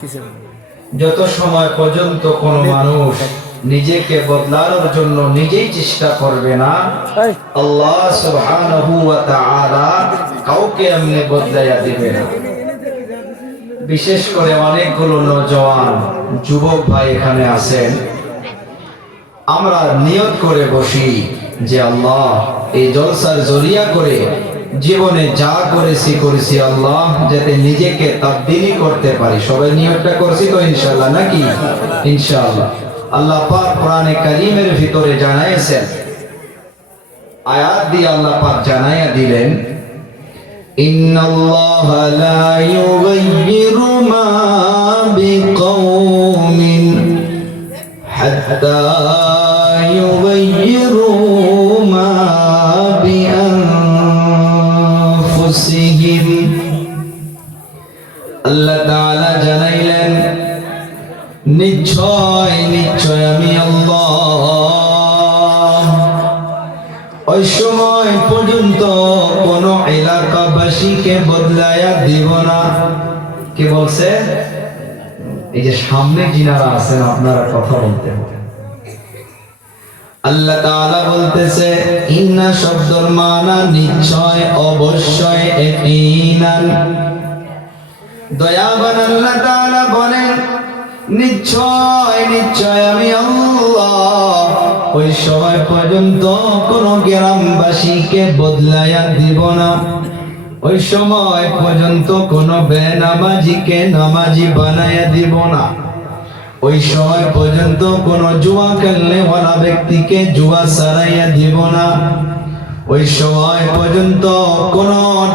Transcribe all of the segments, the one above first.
যত সময় পর্যন্ত কোন মানুষ নিজেকে বদলানোর জন্য নিজেই চেষ্টা করবে না, আল্লাহ সুবহানাহু ওয়া তাআলা কাউকে এমনি বদলাইয়া দিবে না। বিশেষ করে অনেকগুলো নওজোয়ান যুবক ভাই এখানে আছেন, আমরা নিয়ত করে বসি যে আল্লাহ এই জলসার জরিয়া করে জীবনে যা করেছি আল্লাহ যাতে নিজেকে তাবদীলি করতে পারি। সবাই নিয়তটা করছি তো ইনশাআল্লাহ, নাকি? ইনশাআল্লাহ। আল্লাহ পাক কোরআনে কারীমের ভিতরে জানাইছেন, আয়াত দিয়ে আল্লাহ পাক জানাইয়া দিলেন, ইন্নাল্লাহা লা ইউগাইয়িরু মা বিকওমিন হাত্তা ইউগাইয়িরু মা বিআনফুসিহিম। আল্লাহ তাআলা জানাইলেন, নিশ্চয় নিশ্চয় আমি আল্লাহ ওই সময় পর্যন্ত কোন এলাকাবাসীকে বদলায়া দিব না। কে বলছে? এই যে সামনে যিনারা আছেন আপনারা কথা বলতে হবে। আল্লাহ তাআলা বলতেছে, ইন্না শব্দর মানা নিশ্চয়, অবশ্যই, ইয়াকিনান। দয়াবান আল্লাহ তাআলা বলেন, নিশ্চয় নিশ্চয় আমি আল্লাহ ওই সময় পর্যন্ত কোন গ্রামবাসীকে বদলাইয়া দিব না। ওই সময় পর্যন্ত কোন বেনামাজিকে নামাজি বানাইয়া দিব না। ওই সময় পর্যন্ত কোন জুয়া খেলনেওয়ালা ব্যক্তিকে জুয়া ছাড়াইয়া দিব না। ওই সময় পর্যন্ত কোন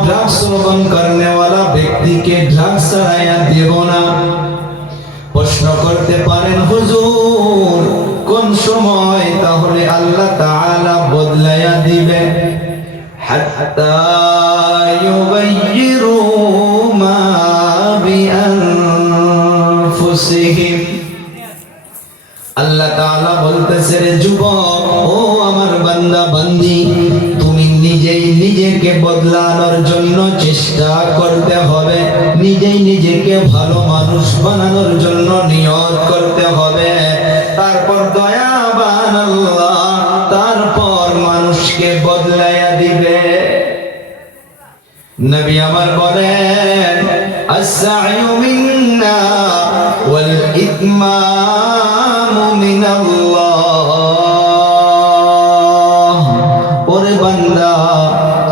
ড্রাগস সেবন করনেওয়ালা ব্যক্তিকে ড্রাগস ছাড়াইয়া দিব না। প্রশ্ন করতে পারেন, হুজুর কোন সময় তাহলে আল্লাহ তাআলা বদলাইয়া দিবে? হাত্তা ইউগাইয়িরু মা বিআনফুসিহিম। আল্লাহ তাআলা বলতেছে, রে যুবক, ও আমার বান্দা বান্দি, তুমি নিজেই নিজেকে বদলানোর জন্য চেষ্টা করতে হবে। নিজেই নিজেকে ভালো মানুষ বানানোর জন্য নিয়ত করতে হবে। তারপর দয়াবান আল্লাহ তারপর মানুষকে বদলাইয়া দিবে। নবী আমার বলেন, আস-সা'য়ু মিন্না ওয়াল ইতমামু মিনাল্লাহ। ওরে বান্দা,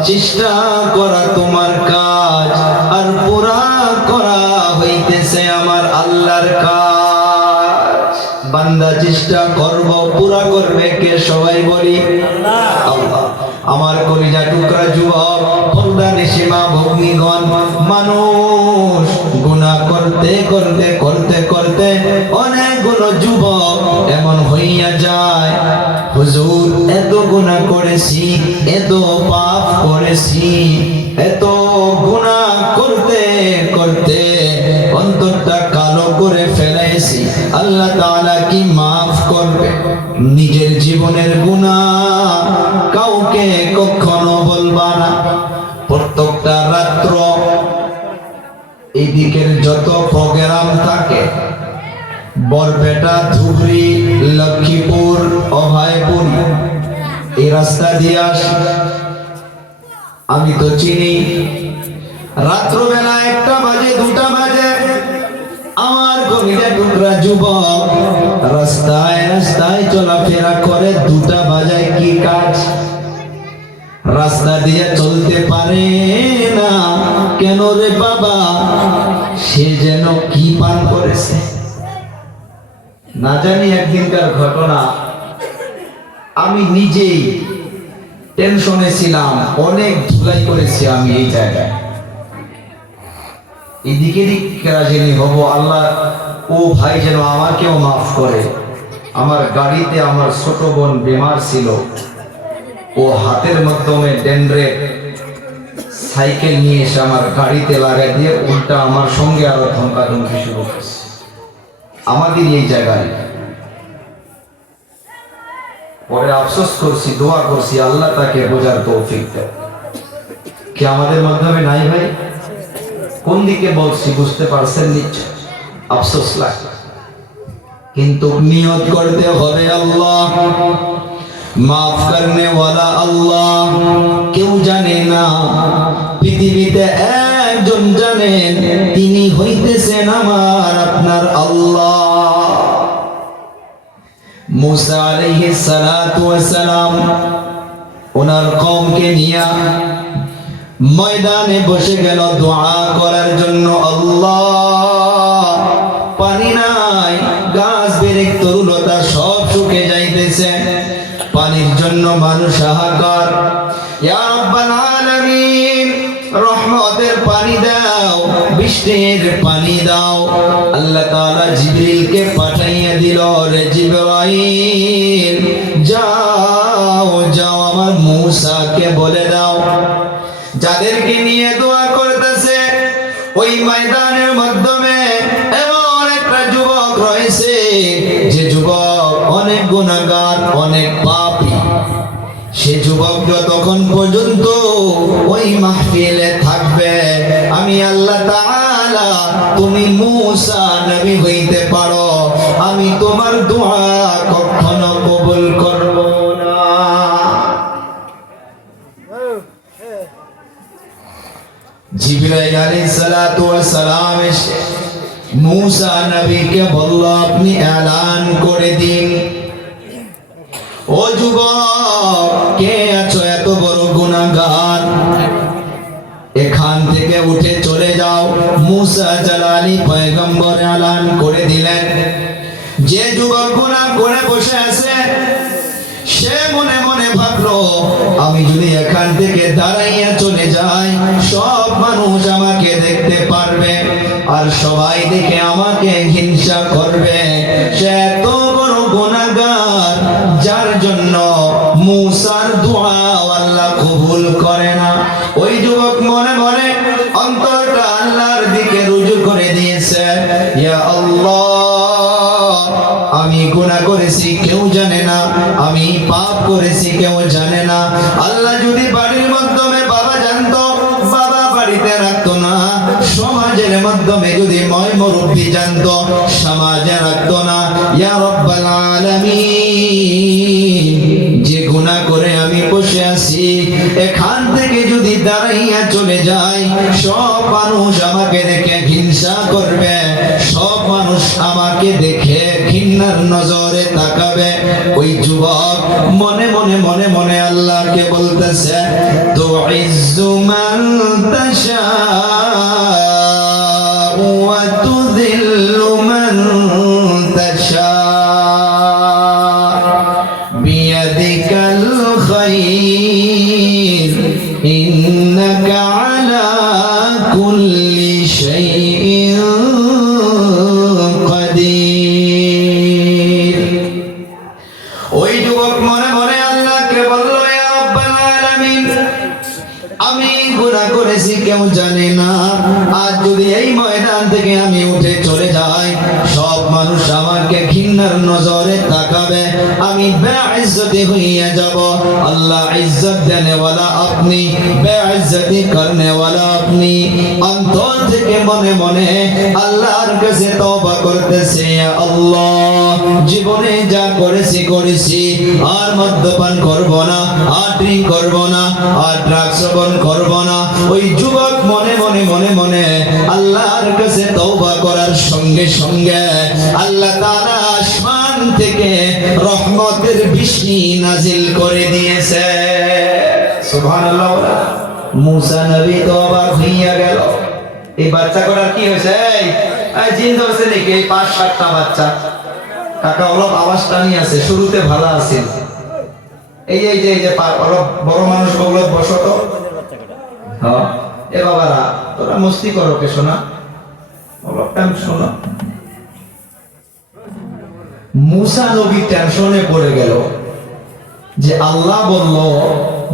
চেষ্টা করা তোমার কাজ, আর পুরা করা হইতেছে আমার আল্লাহর কাজ। বান্দা চেষ্টা করব, পুরা করবে কে? সবাই বলি আল্লাহ। আমার কলিজা টুকরা যুবক, পর্দা নিশিমা ভগ্নীগণ, মানুষ গুনাহ করতে করতে করতে করতে অনেকগুলো যুবক এমন হইয়া যায়, হুজুর এত গুনাহ করেছি, এত পাপ করেছি, এত গুনাহ করতে করতে অন্তরটা কালো করে ফেলেছি, আল্লাহ তাআলা কি মাফ করবে? নিজের জীবনের গুনাহ কাউকে কখনো বলবা না। প্রত্যেকটা রাত্র এদিকের যত প্রোগ্রাম থাকে, বরপেটা, ধুবড়ি, লক্ষ্মীপুর, অভয়পুর, এই রাস্তা দিয়ে আসি, আমি তো চিনি। রাত্রবেলা 1টা বাজে, 2টা বাজে, আমার কলিজা টুকরা যুবক রাস্তায় রাস্তায় চলাফেরা করে। 2টা বাজায় কি কাজ? রাস্তা দিয়ে চলতে পারে না কেন রে বাবা? সে যেন কি পান করেছে না জানি। একদিনকার ঘটনা, আমি নিজেই টেনশনে ছিলাম, অনেক ধুলাই করেছি আমি এই জায়গায়। এদিকে যিনি হব, আল্লাহ ও ভাই যেন আমাকেও মাফ করে। আমার গাড়িতে আমার ছোট বোন বেমার ছিল, ও হাতের মাধ্যমে ডেন্ড্রেট সাইকেল নিয়ে এসে আমার গাড়িতে লাগাই দিয়ে উল্টা আমার সঙ্গে আরো ধমকাধমকি শুরু করছে আমাদের এই জায়গায়। পরে আফসোস করছি, দোয়া করছি, আল্লাহ তাকে বোঝার তৌফিক দেয়। কি আমাদের মাধ্যমে নাই ভাই? কোন দিকে বলছি বুঝতে পারছেন নিশ্চয়? আফসোস লাগে, কিন্তু নিয়ত করতে হবে আল্লাহ মাফ করনে ওয়ালা আল্লাহ। কেউ জানে না, পৃথিবীতে একজন জানেন, তিনি হইতেছেন আমার আপনার আল্লাহ। মুসা আলাইহিস সালাতু ওয়াস সালাম ওনার কওমকে নিয়ে ময়দানে বসে গেল দোয়া করার জন্য। আল্লাহ, পানি নাই, গাছ বেরেক তরুলতা সব শুকে যাইতেছে, পানির জন্য মানুষ হাহাকার। ইয়া রাব্বাল আলামিন, রহমতের পানি দাও, বৃষ্টির পানি দাও। আল্লাহ তাআলা জিবরিলকে পাঠাইয়া দিল, রে জিবরাইল, যাও যাও আমার মূসাকে বলে দাও, যাদেরকে নিয়ে দোয়া করতেছে ওই ময়দানের মাধ্যমে এমন একটা যুবক রয়েছে, যে যুবক অনেক গুনাহগার, অনেক পাপী। সে যুবক যতক্ষণ পর্যন্ত ওই মাহফিলে থাকবে, আমি আল্লাহ তাআলা, তুমি মূসা নবী হইতে পারো, আমি তোমার দোয়া কখনো কবুল করব না। জিবরাইল আলাইহিস সালাতু ওয়াস সালাম এসে মূসা নবীকে বলল, আপনি এলান করে দিন, ও যুবক, কে আছো এত বড় গুনাহগার, এখান থেকে উঠে চলে যাও। মূসা জালালি পয়গম্বর এলান করে দিলেন। যে যুবক গুনাহ করে বসে আছে, সে মনে মনে ভাবলো, আমি যদি এখান থেকে দাঁড়াইয়া চলে যাই, সব মানুষ আমাকে দেখতে পারবে, আর সবাই দেখে আমাকে হিংসা করবে। সে এত বড় গুনাহগার, যার জন্য মূসার দোয়া আল্লাহ কবুল করে না। ওই যুবক মনে মনে অন্তরটা আল্লাহর দিকে রুজু করে দিয়েছে। ইয়া আল্লাহ, আমি গুনাহ করেছি, কেউ জানে না, আমি পাপ করেছি, কেউ জানে না। আল্লাহ, যদি বাড়ির মাধ্যমে বাবা জানতো, বাবা বাড়িতে রাখতো না। সমাজের মাধ্যমে যদি ময় মুরব্বি জানতো, সমাজে রাখতো না। ইয়া রাব্বাল আলামিন, যে গুনাহ করে আমি বসে আছি, এখান থেকে যদি দাঁড়াইয়া চলে যাই, সব মানুষ আমাকে দেখে হিংসা করবে, সব মানুষ আমাকে দেখে ঘৃণার নজরে তাকাবে। ওই যুবক মনে মনে মনে মনে আল্লাহকে বলতেছে, তুইজ্জু মান তাশা ওয়া তুযিল্লু মান তাশা বিয়াদিকাল খায়র ইন্নাকা আলা কুল্লি শাইইন কাদির। ওই যুবক মনে মনে আল্লাহকে বলল, ইয়া রাব্বাল আলামিন, আমি গুনাহ করেছি, কেউ জানে না। আজ যদি এই ময়দান থেকে আমি উঠে চলে যাই, সব মানুষ আমাকে ঘৃণার নজরে তাকাবে, আমি বেইজ্জতি হইয়া যাব। আল্লাহ ইজ্জত দেনে ওয়ালা আপনি, বেইজ্জতি করনে ওয়ালা আপনি। অন্তর থেকে মনে মনে আল্লাহর কাছে তওবা করতেছে, ইয়া আল্লাহ, জীবনে যা করেছি করেছি, আর মদ্যপান করব না, আর ড্রিঙ্ক করব না, আর ড্রাগস সেবন করব না। ওই যুবক মনে মনে মনে মনে আল্লাহর কাছে তওবা করার সঙ্গে সঙ্গে আল্লাহ তাআলা আসমান থেকে রহমতের বৃষ্টি নাজিল করে দিয়েছে। সুবহানাল্লাহ। মূসা নবী তো অবাক হইয়া গেল, এই বাচ্চা করার কি হয়েছে? এই জিন ধরছে নাকি? এই 5-7টা বাচ্চা, কাকা অলপ আওয়াজটা নিয়ে আছে, শুরুতে ভালো আছে। এই যে এই যে অলপ বড় মানুষ বলল, বসো তো। হ্যাঁ, এ বাবারা, তোরা মস্তি করো কে শোনা, অলপ টাইম শোনো। মূসা নবী টেনশনে পড়ে গেল যে আল্লাহ বলল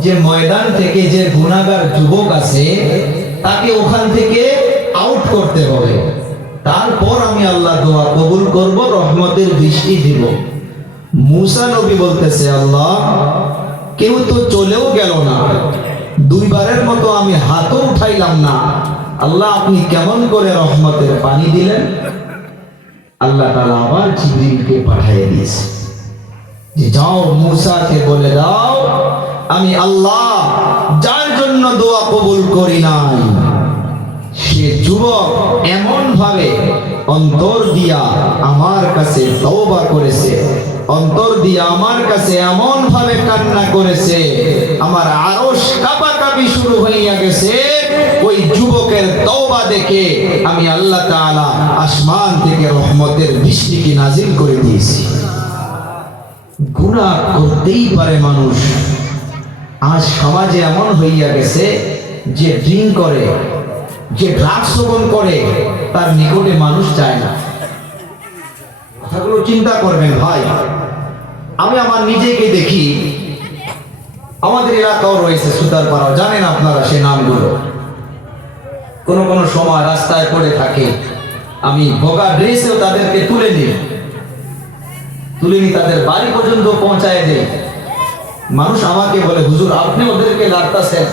যে ময়দান থেকে যে গুনাহগার যুবক আছে, তাকে ওখান থেকে আউট করতে হবে, তারপর আমি আল্লাহ দোয়া কবুল করব, রহমতের বৃষ্টি দিব। মূসা নবী বলতেছে, আল্লাহ, কেউ তো চলেও গেল না, দুইবারের মতো আমি হাতও উঠাইলাম না, আল্লাহ আপনি কেমন করে রহমতের পানি দিলেন? আল্লাহ তাআলা আবার জিবরিলকে পাঠিয়ে দিয়েছে যে যাও মূসাকে বলে দাও আমি আল্লাহ যার জন্য দোয়া কবুল করি নাই সে যুবক এমন ভাবে অন্তর দিয়া আমার কাছে তওবা করেছে, অন্তর দিয়া আমার কাছে এমন ভাবে কান্না করেছে, আমার আরশ কাঁপাকাঁপি শুরু হইয়া গেছে। ওই যুবকের তওবা দেখে আমি আল্লাহ তাআলা আসমান থেকে রহমতের বৃষ্টিকে নাজিল করে দিয়েছি। গুনাহ করতেই পারে মানুষ। আজ সমাজে এমন হইয়া গেছে যে ড্রিঙ্ক করে, যে ড্রাগস সেবন করে, তার নিকটে মানুষ চায় না। কথাগুলো চিন্তা করবেন ভাই। আমি আমার নিজেকে দেখি, আমাদের এলাকাও রয়েছে সুতারপাড়া, জানেন আপনারা সে নামগুলো। কোনো কোনো সময় রাস্তায় পড়ে থাকে, আমি ভোগা ড্রেসেও তাদেরকে তুলে নিই তাদের বাড়ি পর্যন্ত পৌঁছায় দেই। মানুষ আমাকে বলে হুজুর আপনি ওদেরকে লাগতাছেন।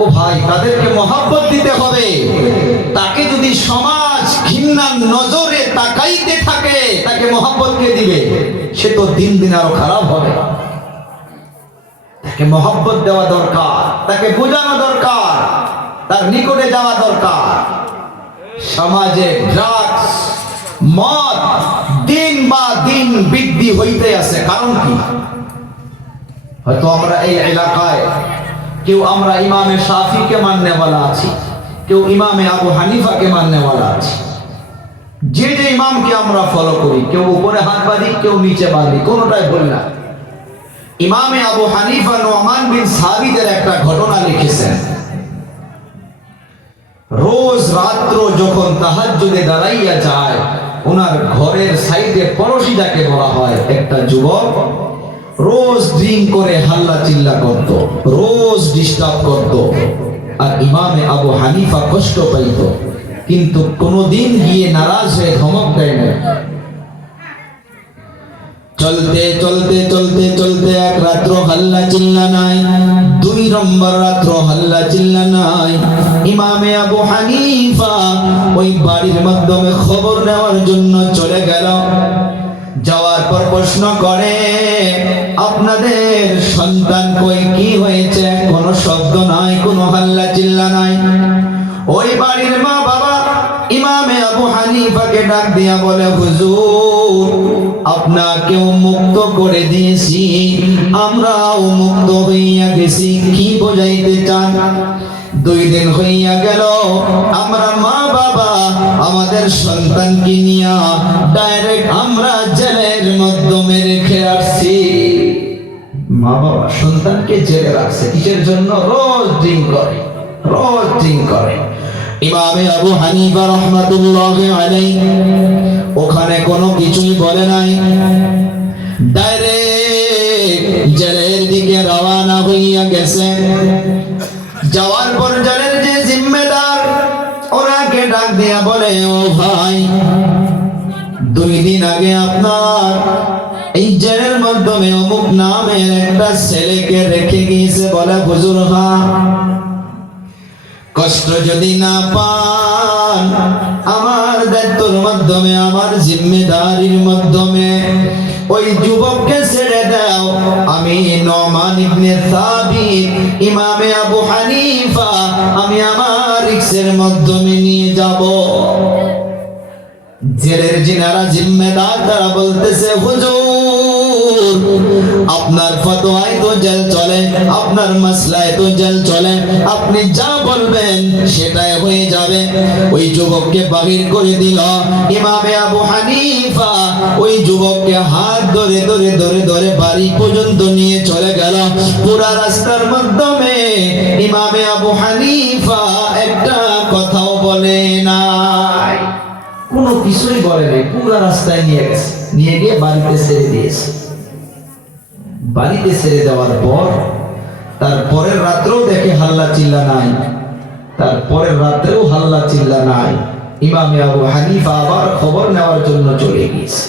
ও ভাই, তাদেরকে মহব্বত দিতে হবে। তাকে যদি সমাজ ঘৃণার নজরে তাকাইতে থাকে, তাকে মহব্বত কে দিবে? সে তো দিন দিন আরো খারাপ হবে। তাকে মহব্বত দেওয়া দরকার, তাকে বোঝানো দরকার, তার নিকটে যাওয়া দরকার। সমাজে ড্রাগস মদ দিন বা দিন বৃদ্ধি হইতে আছে। কারণ কি? হয়তো আমরা এই এলাকায় কেউ আমরা ইমামে শাফিকে মাননেওয়ালা আছি, কেউ ইমামে আবু হানিফাকে মাননেওয়ালা আছি। যে যে ইমামকে আমরা ফলো করি, কেউ উপরে হাত বাঁধি, কেউ নিচে বাঁধি, কোনোটাই ভুল না। ইমামে আবু হানিফা নোমান বিন সাবিদের একটা ঘটনা লিখেছেন। রোজ রাত্র যখন তাহাজ্জুদে দাঁড়াইয়া যায়, ওনার ঘরের সাইডে পড়োশি যাকে বলা হয়, একটা যুবক রোজ ড্রিঙ্ক করে হাল্লা চিল্লা করত, রোজ ডিস্টার্ব করত। আর ইমামে আবু হানিফা কষ্ট পাইত, কিন্তু কোনোদিন গিয়ে নারাজ হয়ে ধমক দেয় না। চলতে চলতে চলতে চলতে এক রাত্র হাল্লা চিল্লা নাই, 2 নম্বর রাত্র হাল্লা চিল্লা নাই। ইমামে আবু হানিফা ওই বাড়ির মাধ্যমে খবর নেওয়ার জন্য চলে গেল। যাওয়ার পর প্রশ্ন করে, আপনাদের সন্তান কই, কি হয়েছে? কোনো শব্দ নাই, কোনো হাল্লা চিল্লা নাই। ওই বাড়ির মা বাবা ইমামে আবু হানিফাকে ডাক দিয়া বলে, হুজুর আপনাকেও মুক্ত করে দিয়েছি, আমরাও মুক্ত হইয়া গেছি। কি বোঝাইতে চান? 2 দিন হইয়া গেল আমরা মা বাবা আমাদের সন্তানকে নিয়ে ডাইরেক্ট আমরা জেলের মাধ্যমে রেখে আসছি। মা বাবা সন্তানকে জেলে রাখছে কিসের জন্য? রোজ ড্রিঙ্ক করে, রোজ ড্রিঙ্ক করে। ইমামে আবু হানিফা রাহমাতুল্লাহি আলাইহি ওখানে কোনো কিছুই বলে নাই, ডাইরেক্ট জেলের দিকে রওনা হইয়া গেছে। যাওয়ার পর জেলের যে জিম্মেদার, ওনাকে ডাক দিয়া বলে, ও ভাই 2 দিন আগে আপনার এই জেলের মাধ্যমে অমুক নামের একটা ছেলেকে রেখে গিয়েছে। বলে, হুজুর হ্যাঁ। কষ্ট যদি না পান, আমার দায়িত্বের মাধ্যমে, আমার জিম্মেদারির মাধ্যমে ওই যুবককে ছেড়ে দাও। আমি নোমান ইবনে সাবিত ইমামে আবু হানিফা আমি আমার রিক্সের মাধ্যমে নিয়ে যাব। জেলের যিনারা জিম্মেদার তারা বলতেছে, হুজুর আপনার ফতোয়ায় তো জেল চলে, আপনার মাসলায় তো জেল চলে, আপনি যা বলবেন সেটাই হয়ে যাবে। ওই যুবককে বাহির করে দিল। ইমামে আবু হানিফা ওই যুবককে হাত ধরে ধরে ধরে ধরে বাড়ি পর্যন্ত নিয়ে চলে গেল। পুরা রাস্তার মাধ্যমে ইমামে আবু হানিফা একটা কথাও বলে নাই, কোনো কিছুই বলে নাই। পুরা রাস্তায় নিয়ে গেছে, নিয়ে গিয়ে বাড়িতে ছেড়ে দিয়েছে। বাড়িতে ছেড়ে দেওয়ার পর তার পরের রাত্রেও দেখে হাল্লা চিল্লা নাই, তার পরের রাত্রেও হাল্লা চিল্লা নাই। ইমামে আবু হানিফা আবার খবর নেওয়ার জন্য চলে গিয়েছে।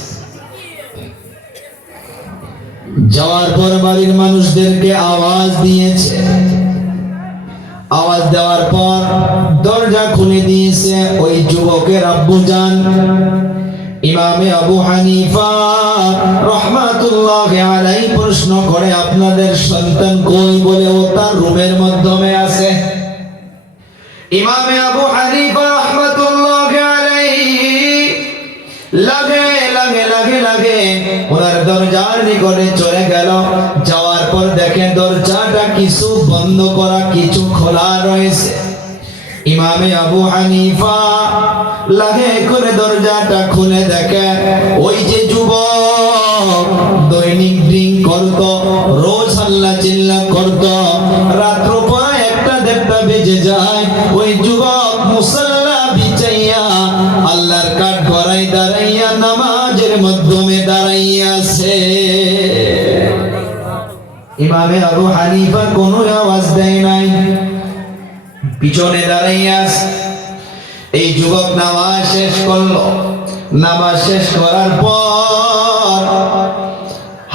যাওয়ার পর বাড়ির মানুষদেরকে আওয়াজ দিয়েছে, আওয়াজ দেওয়ার পর দরজা খুলে দিয়েছে ওই যুবকের আব্বুজান ইমামে আবু হানিফা রাহমাতুল্লাহি আলাইহি প্রশ্ন করে, আপনাদের সন্তান কই? বলে ও তার রুমের মধ্যে আছে। ইমামে আবু হানিফা রাহমাতুল্লাহি আলাইহি লাগে ওনার দরজার নিকটে চলে গেল। যাওয়ার পর দেখে দরজাটা কিছু বন্ধ করা, কিছু খোলা রয়েছে। ইমামে আবু হানিফা লাগে করে দরজাটা খুলে দেখে ওই যে যুবক দৈনিক ড্রিঙ্ক করত, রোজ হাল্লা চিল্লা করত, রাত্র প্রায় 1-1:30 বেজে যায়, ওই যুবক মুসাল্লা বিছাইয়া আল্লাহর কাঠ গড়াই দাঁড়াইয়া নামাজের মাধ্যমে দাঁড়াইয়াছে। ইমামে আবু হানিফা কোনো আওয়াজ দেয় নাই, পিছনে দাঁড়াইয়াছে। এই যুবক নামাজ শেষ করলো। নামাজ শেষ করার পর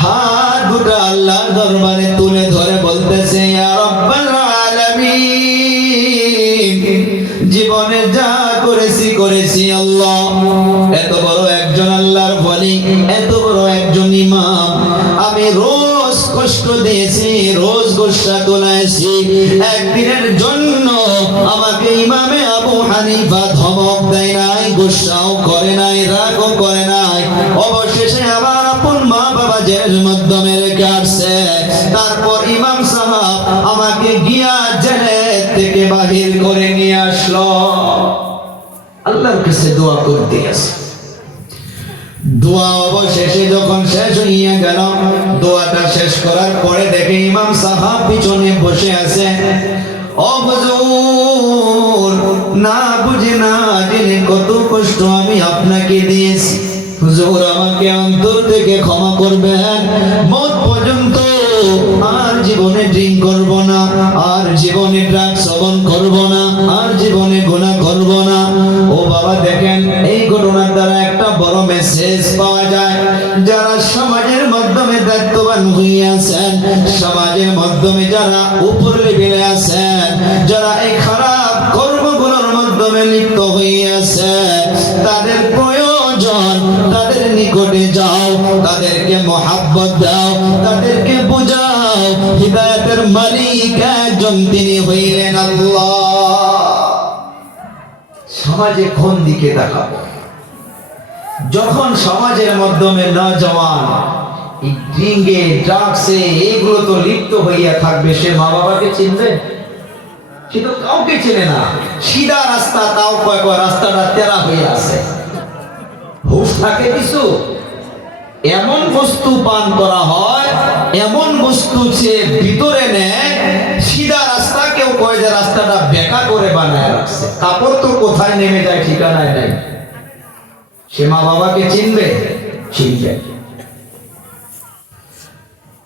হাত দুটো আল্লাহর দরবারে তুলে ধরে বলতেছে, ইয়া রাব্বাল আলামিন, জীবনে যা করেছি আল্লাহ, এত বড় একজন আল্লাহর ওলি, এত বড় একজন ইমাম, আমি রোজ কষ্ট দিয়েছি, রোজ গোসা তোলাইছি, একদিনের জন্য আমাকে ইমামে আবু হানিফা ধমক দেয় নাই, গোসাও করে নাই, রাগও করে নাই। অবশেষে আমার আপন মা বাবা জেলের মাধ্যমে রেখে আসছে। তারপর ইমাম সাহেব আমাকে গিয়া জেলের থেকে বাহির করে নিয়ে আসলো। আল্লাহর কাছে দোয়া করতে আছে। দোয়া অবশেষে যখন শেষ হইয়া গেল, দোয়াটা শেষ করার পরে দেখে ইমাম সাহেব পিছনে বসে আছে। ও হুজুর, না বুঝে না জেনে কত কষ্ট আমি আপনাকে দিয়েছি, হুজুর আমাকে অন্তর থেকে ক্ষমা করবেন। মত পর্যন্ত আর জীবনে ড্রিঙ্ক করব না, আর জীবনে ড্রাগ সেবন করব না, আর জীবনে গুনাহ করব না। ও বাবা, দেখেন এই ঘটনার দ্বারা একটা বড় মেসেজ পাওয়া যায়। যারা সমাজের মাধ্যমে দায়িত্ববান হইয়াছেন, সমাজের মাধ্যমে যারা উপর লেভেলে আছেন, যারা এই খারাপ কর্মগুলোর মাধ্যমে লিপ্ত হইয়াছে, তাদের প্রয়োজন তাদের নিকটে যাও, তাদেরকে মহাব্বত দাও, তাদেরকে বুঝাও হিদায়াতের মালিক একজন, তিনি হইলেন আল্লাহ। সমাজে কোন দিকে তাকাবো? যখন সমাজের মাধ্যমে নওজওয়ান এই ড্রিঙ্কে, ড্রাগসে, এগুলো তো লিপ্ত হইয়া থাকবে, সে মা বাবাকে চিনবে? সে তো কাউকে চেনে না। সিধা রাস্তা, তাও কয়েক রাস্তাটা তেরা হয়ে আছে। হুশ থাকে কিছু? এমন বস্তু পান করা হয়, এমন বস্তু সে ভিতরে নেয়, সিধা রাস্তা কেউ কয় যে রাস্তাটা বেঁকা করে বানায় রাখছে। কাপড় তো কোথায় নেমে যায় ঠিকানায় নাই। সে মা বাবাকে চিনবে? চিনবে।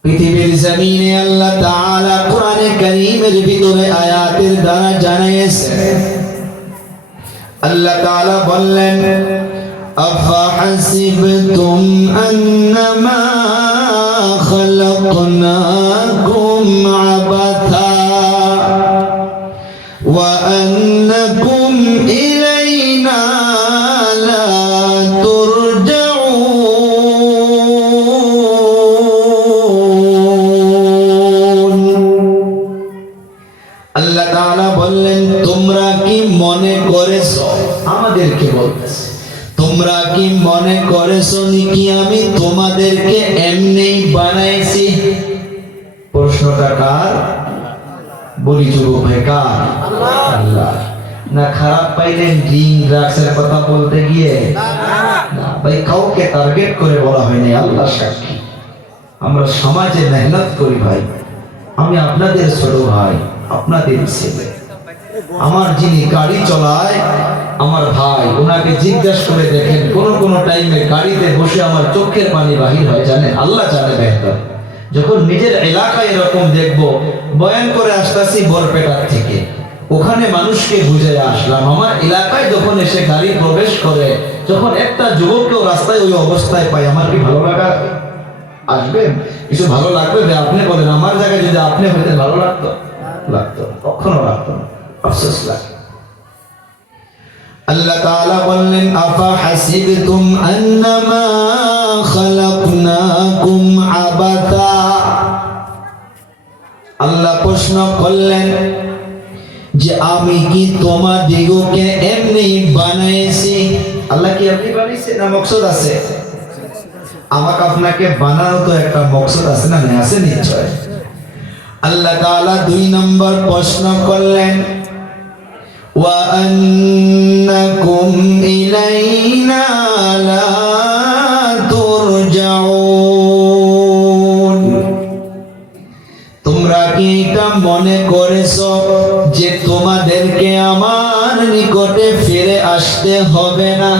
পৃথিবীর জমিনে আল্লাহ তাআলা কোরআনে কারীমের ভিতরে আয়াতের দ্বারা জানিয়েছেন। আল্লাহ তাআলা বললেন, أفحسبتم أنما خلقناكم عبثا وأنكم إلينا لا ترجعون। আল্লাহ তাআলা বললেন, তোমরা কি মনে করেছো, আমাদেরকে বলতেছে, তোমরা কি মনে করেছো নাকি আমি তোমাদেরকে এমনি বানাইছি? প্রশ্নটা কার? বলি যুবক ভাই, কার? আল্লাহ। না খারাপ পাইলেন ড্রিঙ্ক ড্রাগসের কথা বলতে গিয়ে? না ভাই, কাউকে টার্গেট করে বলা হয়নি, আল্লাহ সাক্ষী। আমরা সমাজে মেহনত করি ভাই। আমি আপনাদের ছোট ভাই, আপনাদের ছেলে। আমার যিনি গাড়ি চলায়, আমার ভাই, ওনাকে জিজ্ঞাসা করে দেখেন, কোন টাইমে গাড়িতে বসে আমার চোখের পানি বাহির হয় জানেন? আল্লাহ জানে বেহতর। যখন নিজের এলাকায় এরকম দেখবো, বয়ান করে আসতেছি বরপেটার থেকে, ওখানে মানুষকে বুঝে আসলাম, আমার এলাকায় যখন এসে গাড়ি প্রবেশ করে, যখন একটা যুবককেও রাস্তায় ওই অবস্থায় পাই, আমার কি ভালো লাগা আসবে? কিছু ভালো লাগবে? আপনি বলেন, আমার জায়গায় যদি আপনি হইতেন ভালো লাগতো? লাগতো না, কখনো লাগতো না, আফসোস লাগে। আল্লাহ তাআলা বললেন আফা হাসিবতুম আন্নামা খালাকনাকুম আবাতা। আল্লাহ প্রশ্ন করলেন যে আমি কি তোমাদিগকে এমনি বানাইছি? আল্লাহ কি আপনি বানাইছে না মকসদ আছে? আমাকে আপনাকে বানানো তো একটা মকসদ আছে না? আছে নিশ্চয়। আল্লাহ তাআলা 2 নম্বর প্রশ্ন করলেন ওয়া আন্নাকুম ইলাইনা লা তুরজাউন। তোমরা কি এটা মনে করেছো যে তোমাদেরকে আমার নিকটে ফিরে আসতে হবে না?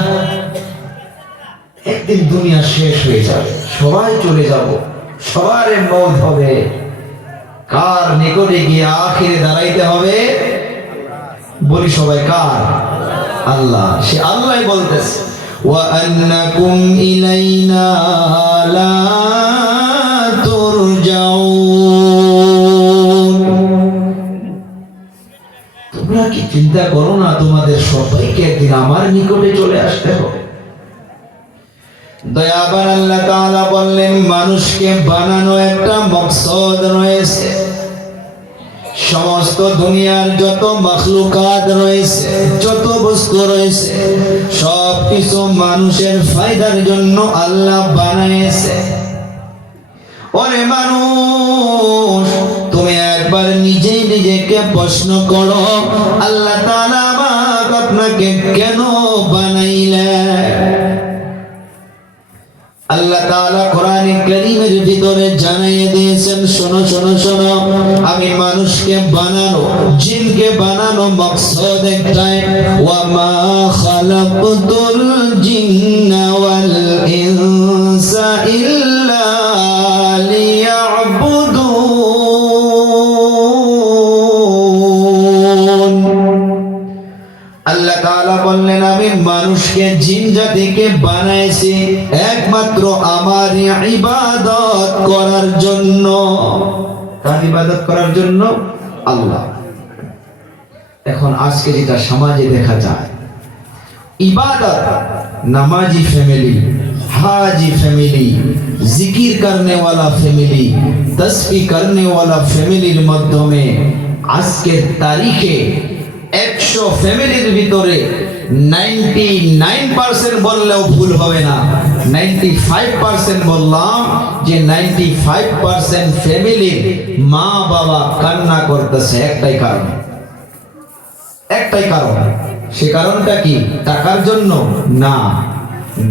একদিন দুনিয়া শেষ হয়ে যাবে, সবাই চলে যাব, সবার মৌত হবে। কার নিকটে গিয়ে আখিরে দাঁড়াইতে হবে? বলি সবাই কার? আল্লাহ। সে আল্লাহ বলতেছে ওয়া আন্নাকুম ইলাইনা লা তুরজাউন। তোমরা কি চিন্তা করো না তোমাদের সবাইকে একদিন আমার নিকটে চলে আসতে হবে? দয়াবান আল্লাহ তাআলা বললেন মানুষকে বানানো একটা মকসদ রয়েছে। সমস্ত দুনিয়ার যত মাখলুকাত রয়েছে, যত বস্তু রয়েছে, সব কিছু মানুষের ফায়দার জন্য আল্লাহ বানাইছে। ওরে মানুষ, তুমি একবার নিজেই নিজেকে প্রশ্ন করো আল্লাহ তাআলা আপনাকে কেন বানাইলেন? আল্লাহ তাআলা কোরআনে কারীমের ভিতরে জানিয়ে দিয়েছেন শোনো শোনো শোনো, আমি মানুষকে বানানো, জিনকে বানানো মাকসাদ একটাই, ওয়া মা খালাকতুল জিন্না ওয়াল ইনসা ইল্লা লিয়াবুদুন। আল্লাহ তাআলা বললেন আমি মানুষকে জিন জাতিকে বানাইছি একমাত্র আমার ইবাদত করার জন্য। কার ইবাদত করার জন্য? আল্লাহ। এখন আজকে যেটা সমাজে দেখা যায়, ইবাদত নামাজি ফ্যামিলি, हाजी फैमिली, जिकिर करने वाला फैमिली, तस्बीह करने वाला फैमिलिर माध्यमे আজকের তারিখে 100 ফ্যামিলির ভিতরে 99% বললেও ভুল হবে না, 95% বললাম যে 95% ফ্যামিলির মা বাবা কান্না করতেছে একটাই কারণ, একটাই কারণ। সে কারণটা কি? টাকার জন্য না,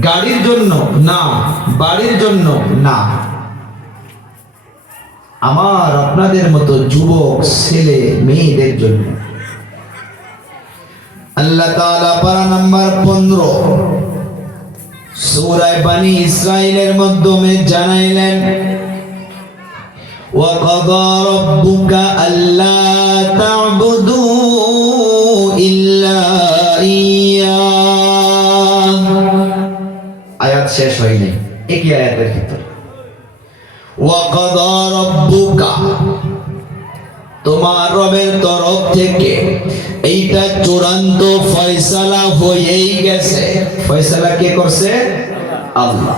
গাড়ির জন্য না, বাড়ির জন্য না, আমার আপনাদের মতো যুবক ছেলে মেয়েদের জন্য। আল্লাহ তাআলা পারা নাম্বার 15 সূরা বনি ইসরাঈলের মাধ্যমে জানাইলেন ওয়া কাদা রাব্বুকা আল্লা তা'বুদু ইল্লা ইয়্যাহ। আয়াত শেষ হয়নি, একই আয়াতের ভিতর ওয়া কাদা রাব্বুকা, তোমার রবের তরফ থেকে এইটা চূড়ান্ত ফয়সালা হয়েই গেছে। ফয়সালা কে করছে? আল্লাহ।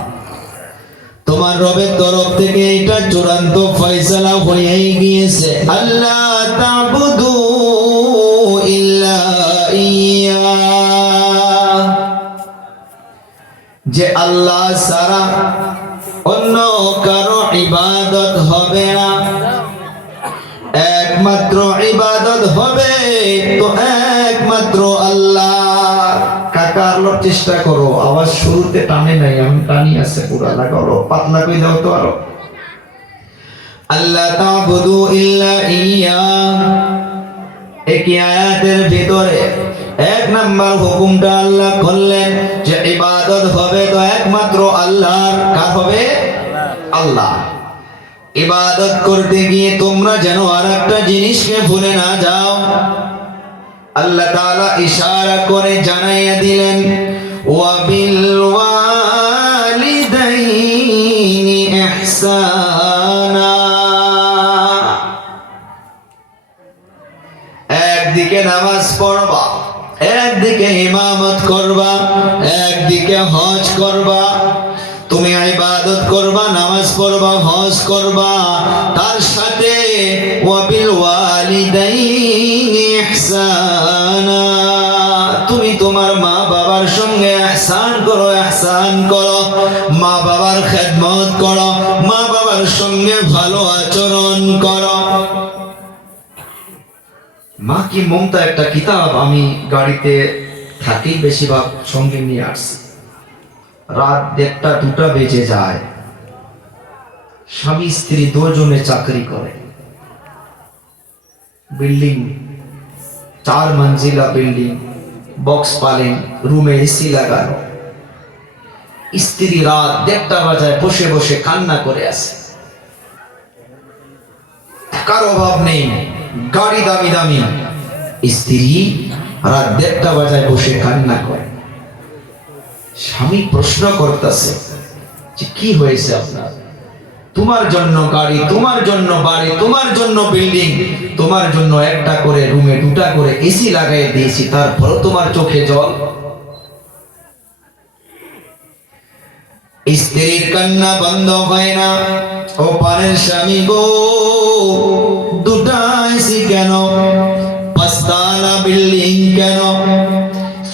তোমার রবের তরফ থেকে এইটা চূড়ান্ত ফয়সালা হয়েই গিয়েছে, আল্লাহ তা'বুদু ইল্লা ইয়্যাহ, যে আল্লাহ ছাড়া অন্য কারো ইবাদত হবে না, একমাত্র ইবাদত হবে তো একমাত্র আল্লাহ। কাকা আলোর চেষ্টা করো, আওয়াজ শুরুতে টানে নাই, আমি টানি আছে পুরা, লাগাও পাতলা করে দাও তো আরো। আল্লাহ তা'বুদু ইল্লা ইয়্যাহ, একই আয়াতের ভিতরে 1 নাম্বার হুকুমটা আল্লাহ করলেন যে ইবাদত হবে তো একমাত্র আল্লাহর। কার হবে? আল্লাহ। ইবাদত করতে গিয়ে তোমরা যেন আরেকটা জিনিসকে ভুলে না যাও। আল্লাহ তাআলা ইশারা করে জানাইয়া দিলেন ওয়া বিল ওয়ালিদাইনি ইহসানা। করবা, তুমি ইবাদত করবা, নামাজ পড়বা, হজ করবা, তার সাথে ওয়াবিল ওয়ালিদাইনি ইহসানা, তুমি তোমার মা বাবার সঙ্গে ইহসান করো, ইহসান করো, মা বাবার খেদমত করো, মা বাবার সঙ্গে ভালো আচরণ করো। মা কি মমতা একটা কিতাব আমি গাড়িতে থাকি বেশিরভাগ সঙ্গে নিয়ে আসছি। রাত 1টা 2টা বেজে যায়, স্বামী স্ত্রী দুজনে চাকরি করে, বিল্ডিং 4 মঞ্জিলা বিল্ডিং, বক্স পালেন, রুমে এসি লাগানো। স্ত্রী রাত 1টা বাজায় বসে বসে কান্না করে আছে, কারো অভাব নেই, গাড়ি দামি দামি, স্ত্রী রাত 1টা বাজায় বসে কান্না করে। স্বামী প্রশ্ন করতেছে যে কি হয়েছে আপনার? তোমার জন্য গাড়ি, তোমার জন্য বাড়ি, তোমার জন্য বিল্ডিং, তোমার জন্য একটা করে রুমে 2টা করে এসি লাগাই দিয়েছি, তারপরও তোমার চোখে জল। স্ত্রীর কান্না বন্ধ হয় না। ও পারের স্বামী গো, 2টা এসি কেন? 5তলা বিল্ডিং কেন?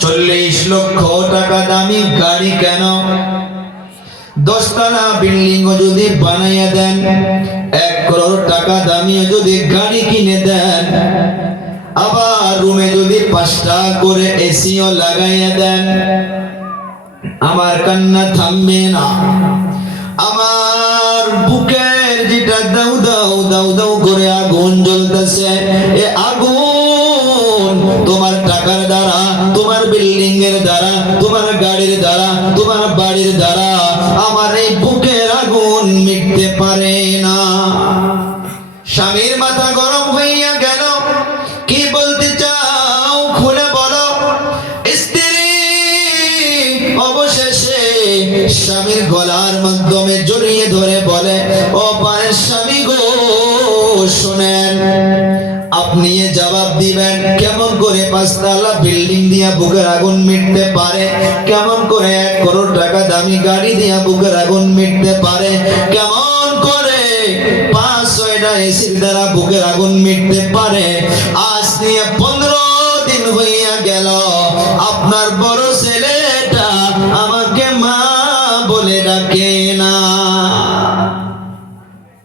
40 লক্ষ টাকা দামি গাড়ি কেন? 10তলা বিল্ডিং যদি বানাইয়া দেন, 1 করোড় টাকা দামি যদি গাড়ি কিনে দেন, আবার রুমে যদি 5টা করে এসিও লাগাইয়া দেন, আমার কান্না থামবে না। আমার বুকের যেটা দাউ দাউ দাউ দাউ করে আগুন জ্বলতেছে, এ আগুন তোমার টাকার দ্বারা, তোমার বিল্ডিং এর দ্বারা, তোমার গাড়ির দ্বারা, তোমার বাড়ির দ্বারা আমার এই বুকের আগুন মিটতে পারে না। স্বামীর মাথা গরম হইয়া গেল, কি বলতে চাও খুলে বলো। স্ত্রী অবশেষে স্বামীর গলার মাধ্যমে জড়িয়ে ধরে বলে, ও পারের স্বামী গো, শুনেন, আপনি জবাব দিবেন কেমন করে 5তলা বিল্ডিং দিয়া বুকের আগুন মিটতে পারে, কেমন করে 1 করোড় টাকা দামি গাড়ি দিয়া বুকের আগুন মিটতে পারে, কেমন করে 5-6টা এসির দ্বারা বুকের আগুন মিটতে পারে। আজ নিয়ে 15 দিন হইয়া গেল, আপনার বড় ছেলেটা আমাকে মা বলে ডাকে না।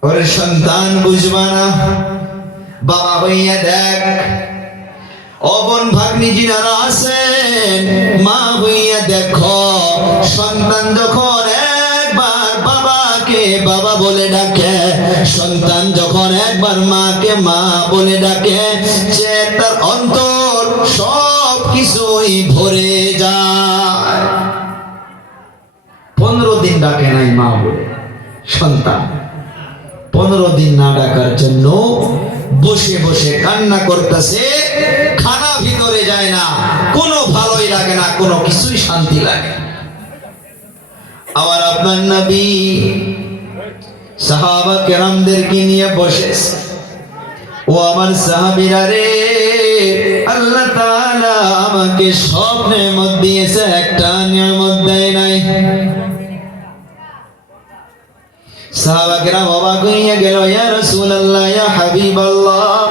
ওরে সন্তান বুঝবা না, বাবা হইয়া দেখ। ও বোন ভাগ্নি যিনারা আছেন, মা হইয়া দেখো, সন্তান যখন একবার বাবাকে বাবা বলে ডাকে, সন্তান যখন একবার মাকে মা বলে ডাকে, যে তার অন্তর সব কিছুই ভরে যায়। 15 দিন ডাকে নাই মা বলে সন্তান, 15 দিন না ডাকার জন্য বসে বসে কান্না করতেছে, খানা ভিতরে যায় না, কোনো ভালোই লাগে না, কোনো কিছুই শান্তি লাগে। আবার আপনার নবী সাহাবা কেরামদেরকে নিয়ে বসেছে, ও আমার সাহাবীরা রে, আল্লাহ তাআলা আমাকে সব নেয়ামত দিয়েছে, একটা নেয়ামত দেয় নাই। সাহাবা কেরাম অবাক হইয়া গেল, ইয়া রাসূলুল্লাহ, ইয়া হাবিবাল্লাহ,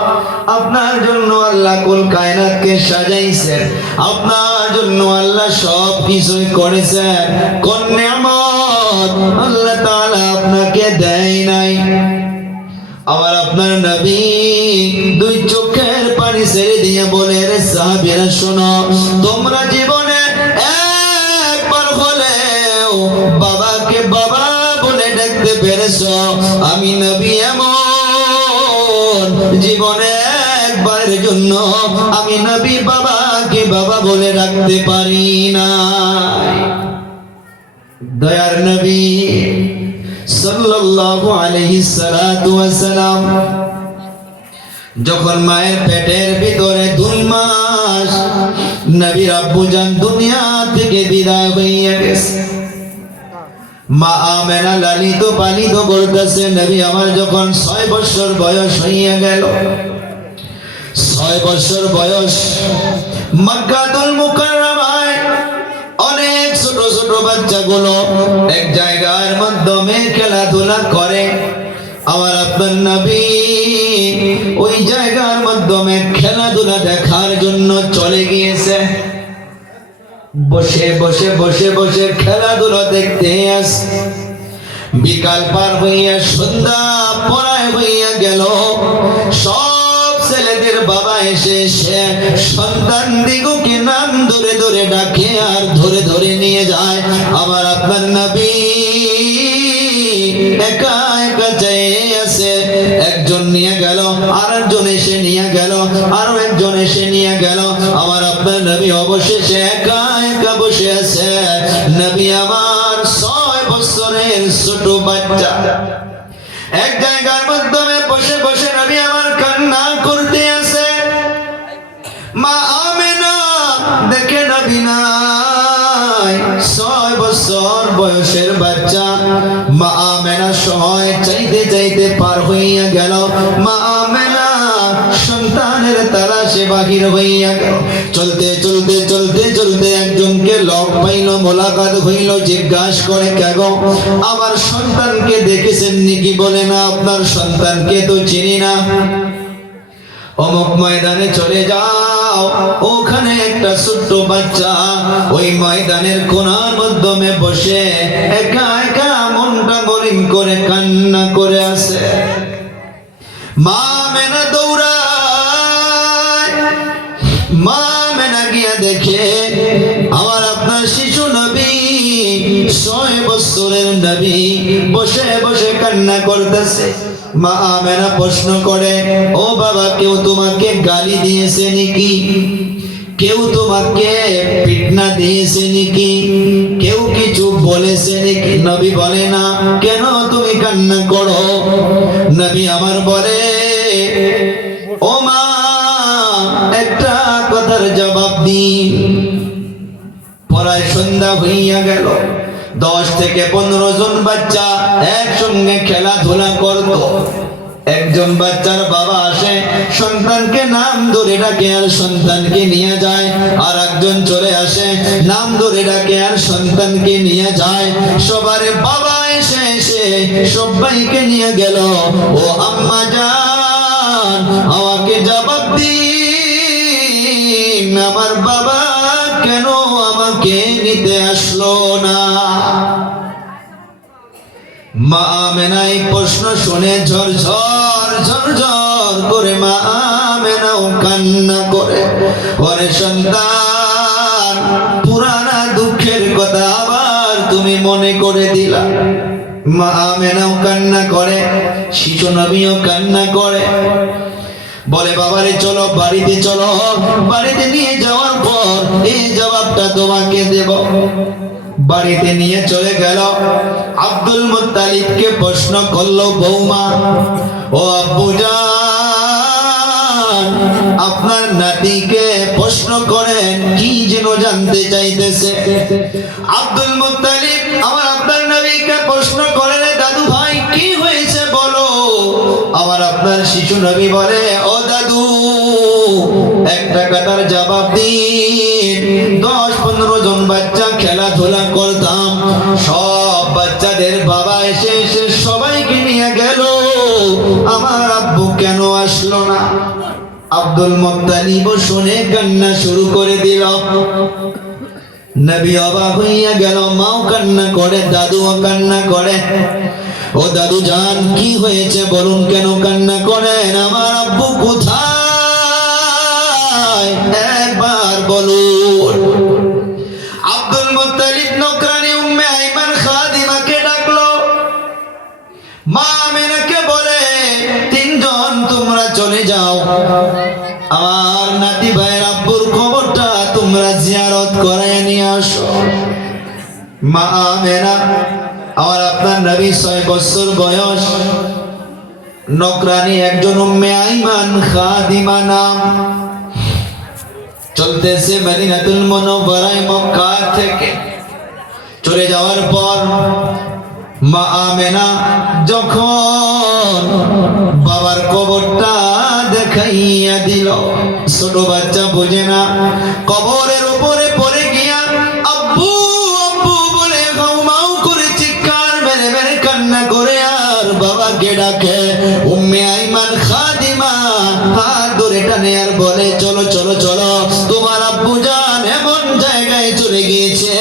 আপনার জন্য আল্লাহ কুল কায়নাতকে সাজাইছেন, আপনার জন্য আল্লাহ সব কিছুই করেছেন, কোন নিয়ামত আল্লাহ তাআলা আপনাকে দেয় নাই? আবার আপনার নবী 2 চোখের পানি ছেড়ে দিয়ে বলে, রে সাহাবীরা শোনো, তোমরা জীবনে একবার হলেও বাবাকে বাবা বলে ডাকতে পেরেছো, আমি নবী এমন জীবনে একবারের জন্য আমি নবী বাবাকে বাবা বলে ডাকতে পারি না। দয়ার নবী সাল্লাল্লাহু আলাইহি সাল্লাতু ওয়াস সালাম যখন মায়ের পেটের ভিতরে 2 মাস নবীর আব্বুজান দুনিয়া থেকে বিদায় হইয়া গেছে, মা আমেনা লালিত পালিত করতেছে। নবী আমার যখন 6 বছর বয়স হইয়া গেল, 6 বছর বয়স, মক্কাতুল মুকাররমায় অনেক ছোট ছোট ছোট বাচ্চাগুলো এক জায়গার মাধ্যমে খেলাধুলা করে, আমার আপনার নবী ওই জায়গার মাধ্যমে খেলাধুলা দেখার জন্য চলে গিয়েছে। বসে বসে বসে বসে খেলাধুলা দেখতে আসে। বিকাল পার হইয়া সন্ধ্যা পড়ায় হইয়া গেল। সব ছেলেদের বাবা এসে সন্তান দিগকে নাম ধরে ধরে ডাকে আর ধরে ধরে নিয়ে যায়। আমার আপনার নবী একা একা চেয়ে আছে। একজন নিয়ে গেল, আর একজন এসে নিয়ে গেল, আরো একজন এসে নিয়ে গেল। আমার আপনার নবী অবশেষে একা একা বসে আছে। নবী আমার 6 বছরের ছোট বাচ্চা এক জায়গার মাধ্যমে বসে বসে নবী আমার কান্না করতে আছে। মা আমেনা দেখে নবী নাই, 6 বছর বয়সের বাচ্চা। মা আমেনা সময় চাইতে চাইতে পার হইয়া গেল। মা আমেনা সন্তানের তালাশে বাহির হইয়া গেল। চলতে চলতে চলতে চলতে একজনকে লক পাইল, মোলাকাত হইল। জিজ্ঞাসা করে, কেন আমার সন্তানকে দেখেছেন নাকি? বলে না, আপনার সন্তানকে তো চিনি না। অমুক ময়দানে চলে যাও, ওখানে একটা ছোট্ট বাচ্চা ওই ময়দানের কোণার মাধ্যমে বসে একা একা মনটা মলিন করে কান্না করে আছে। মা মেনা দৌড়ায়, মা মেনা গিয়া দেখে আমার আপনার শিশু নবী, 6 বছরের নবী বসে বসে কান্না করতেছে। মা আমেনা প্রশ্ন করে, ও বাবা, কেউ তোমাকে গালি দিয়েছে নাকি? কেউ তোমাকে পিটনা দিয়েছে নাকি? কেউ কিছু বলেছে নাকি? নবী বলে না। কেন তুমি কান্না করো? নবী আমার বলে, ও মা, একটা কথার জবাব দিন। পড়ায় সন্ধ্যা হইয়া গেল। 10 থেকে 15 জন বাচ্চা একসঙ্গে খেলাধুলা করত। একজন বাচ্চার বাবা আসে, সন্তানকে নাম ধরে ডাকে আর সন্তানকে নিয়ে যায়। আর একজন চলে আসে, নাম ধরে ডাকে আর সন্তানকে নিয়ে যায়। সবার বাবা এসে এসে সবাইকে নিয়ে গেল। ও আম্মা জান, আমাকে জবাব দিন, আমার বাবা কেন আমাকে নিতে আসলো না? মা আমেনা এই প্রশ্ন শুনে ঝরঝর ঝরঝর করে মা আমেনাও কান্না করে। ওরে সন্তান, পুরানা দুঃখের কথা আবার তুমি মনে করে দিলা। মা আমেনাও কান্না করে, শিশু নবীও কান্না করে। বলে, বাবারে চলো বাড়িতে চলো। বাড়িতে নিয়ে যাওয়ার পর এই জবাবটা তোমাকে দেব। বাড়িতে নিয়ে চলে গেল। আব্দুল মুত্তালিবকে প্রশ্ন করলো, বৌমা, ও আব্বুজান, আপনার নাতিকে প্রশ্ন করেন, কি যেন জানতে চাইতেছে। আব্দুল মুত্তালিব আমার আপনার নবীকে প্রশ্ন করেন, দাদু ভাই কি হয়েছে বলো। আমার আপনার শিশু নবী বলে, ও দাদু, একটা কথার জবাব দিন। 10-15 জন বাচ্চা খেলাধুলা করতাম, সব বাচ্চাদের বাবা এসে এসে সবাইকে নিয়ে গেল, আমার আব্বু কেন আসলো না? আব্দুল মুত্তালিব শুনে কান্না শুরু করে দিল। নবী অবাক হইয়া গেল। মাও কান্না করে, দাদুও কান্না করে। ও দাদু জান, কি হয়েছে বলুন, কেন কান্না করেন? আমার আব্বু কোথায় একবার বলুন। আব্দুল মুত্তালিব নকরানি উম্মে আইমান খাদিমাকে ডাকলো। মা আমেনাকে বলে, 3 জন তোমরা চলে যাও, আমার নাতি ভাইয়ের আব্বুর খবরটা তোমরা জিয়ারত করায় নিয়ে আসো। মা আমেনা আমার আপনার নবী 6 বছর বয়স, নকরানি একজন উম্মে আইমান খাদিমা নাম। চলতেছে মদিনাতুল মুনাওয়ারায় মক্কা থেকে। চলে যাওয়ার পর মা আমেনা যখন বাবার কবরটা দেখাইয়া দিল, ছোট বাচ্চা বোঝে না, কবরের উপরে পড়ে গিয়া আব্বু আব্বু বলে চলো চলো চলো, তোমার আব্বু জান এমন জায়গায় চলে গিয়েছে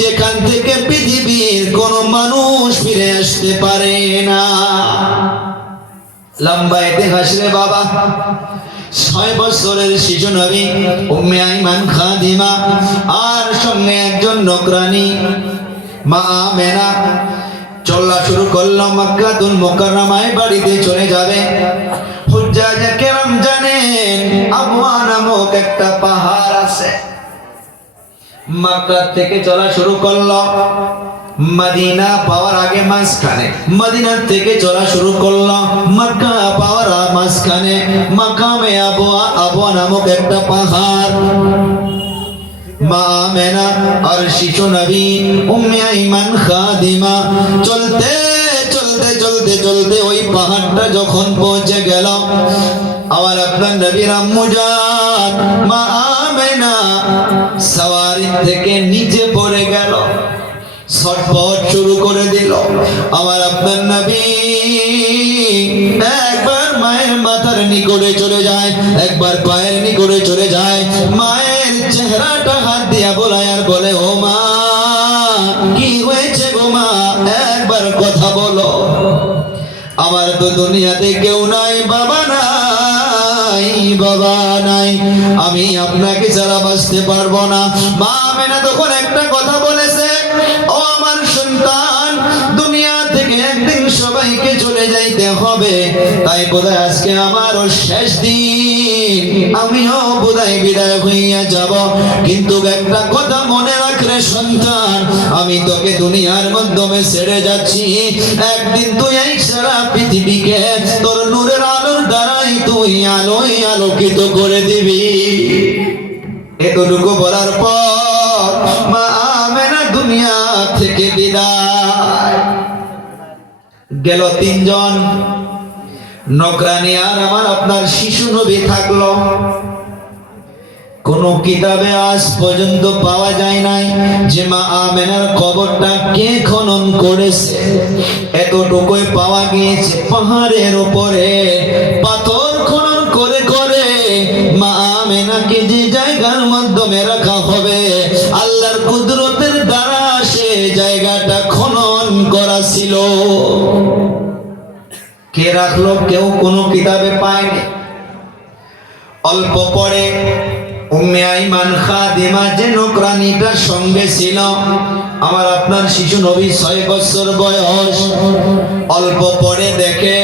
যেখান থেকে পৃথিবীর কোনো মানুষ ফিরে আসতে পারে না। লম্বা ইতিহাস রে বাবা। 6 বছরের শিশু নবী উম্মে আইমান খাদিমা আর সঙ্গে একজন নকরানি মা আমেনা চলা শুরু করলো মক্কাতুল মুকাররমায় বাড়িতে চলে যাবে। হুজ্জাজে কেরাম জানেন আবওয়া নামক একটা পাহাড় আছে। মক্কা থেকে চলা শুরু করলো, মদিনা পাওয়ার আগে মাঝখানে, মদিনা থেকে চলা শুরু করলো, মক্কা পাওয়ার মাঝখানে মাকামে আবওয়া নামক একটা পাহাড়। মা আমেনা আর শিশু নবী উম্মে আইমান খাদিমা চলতে চলতে চলতে চলতে ওই পাহাড়টা যখন পৌঁছে গেল, আমার আপনার নবীর আম্মু জান মা আমেনা সওয়ারি থেকে নিচে পড়ে গেল, ছটফট শুরু করে দিল। আমার আপনার নবী একবার মায়ের মাথার নিকটে চলে যায়, একবার পায়ের নিকটে চলে যায়, মায়ের চেহারাটা হাত দিয়া বোলায় আর বলে ও মা কি হয়েছে গো মা, একবার কথা বলো। আমার তো দুনিয়াতে কেউ নাই, বাবা নাই, বাবা নাই, আমি আপনাকে ছাড়া বাঁচতে পারবো না। মা আমেনা তখন একটা কথা বলেছে, ও আমার সন্তান, দুনিয়া থেকে একদিন সবাইকে চলে যাইতে হবে, তাই বোধহয় আজকে আমারও শেষ দিন, আমিও বোধহয় বিদায় হইয়া যাব। কিন্তু একটা কথা মনে রাখলে সন্তান, আমি তোকে দুনিয়ার মাধ্যমে ছেড়ে যাচ্ছি, একদিন তুই এই সারা পৃথিবীকে তোর নূরের আলোর দ্বারাই তুই আলোয় আলোকিত করে দিবি। এতটুকু বলার পর মা আমেনা দুনিয়া থেকে বিদায়। গেল 3 জন নকরানি আর আমার আপনার শিশু নবী থাকলো। কোন কিতাবে আজ পর্যন্ত পাওয়া যায় নাই যে মা আমেনার কবরটা কে খনন করেছে। এতটুকুই পাওয়া গিয়েছে পাহাড়ের উপরে পাথর খনন করে করে মা আমেনাকে যে জায়গার মাধ্যমে রাখা হবে, আল্লাহর কুদরতের দ্বারা সে জায়গাটা খনন করা ছিল। কে রাখলো কেউ কোনো কিতাবে পায়নি। অল্প পরে উম্মে আইমান খাদিমা যে নকরানিটার সঙ্গে ছিল, আমার আপনার শিশু নবী 6 বছর বয়স, অল্প পরে দেখে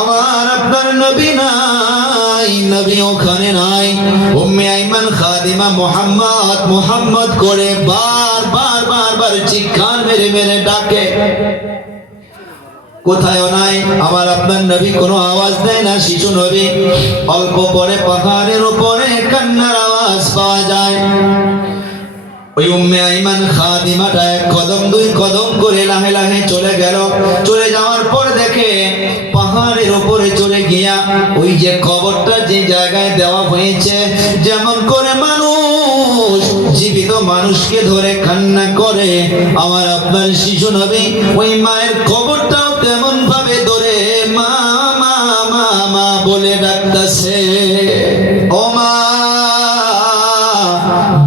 আমার আপনার নবী নাই, নবী ওখানে নাই। উম্মে আইমান খাদিমা মোহাম্মদ মোহাম্মদ করে বার চিৎকার মেরে মেরে ডাকে, কোথাও নাই। আমার আপনার নবী কোনো আওয়াজ দেয় না। শিশু নবী অল্প পরে পাহাড়ের উপরে কান্নার আওয়াজ পাওয়া যায়। ওই উম্মে আইমান খাদিমাটা 1 কদম 2 কদম করে লাহে লাহে চলে গেল। চলে যাওয়ার পর দেখে পাহাড়ের উপরে চলে গিয়া ওই যে কবরটা যে জায়গায় দেওয়া হয়েছে, যেমন করে মানুষ জীবিত মানুষকে ধরে কান্না করে, আমার আপনার শিশু নবী ওই মায়ের কবরটাও তেমন ভাবে ধরে মা মা মা মা বলে ডাকতেছে, ও মা।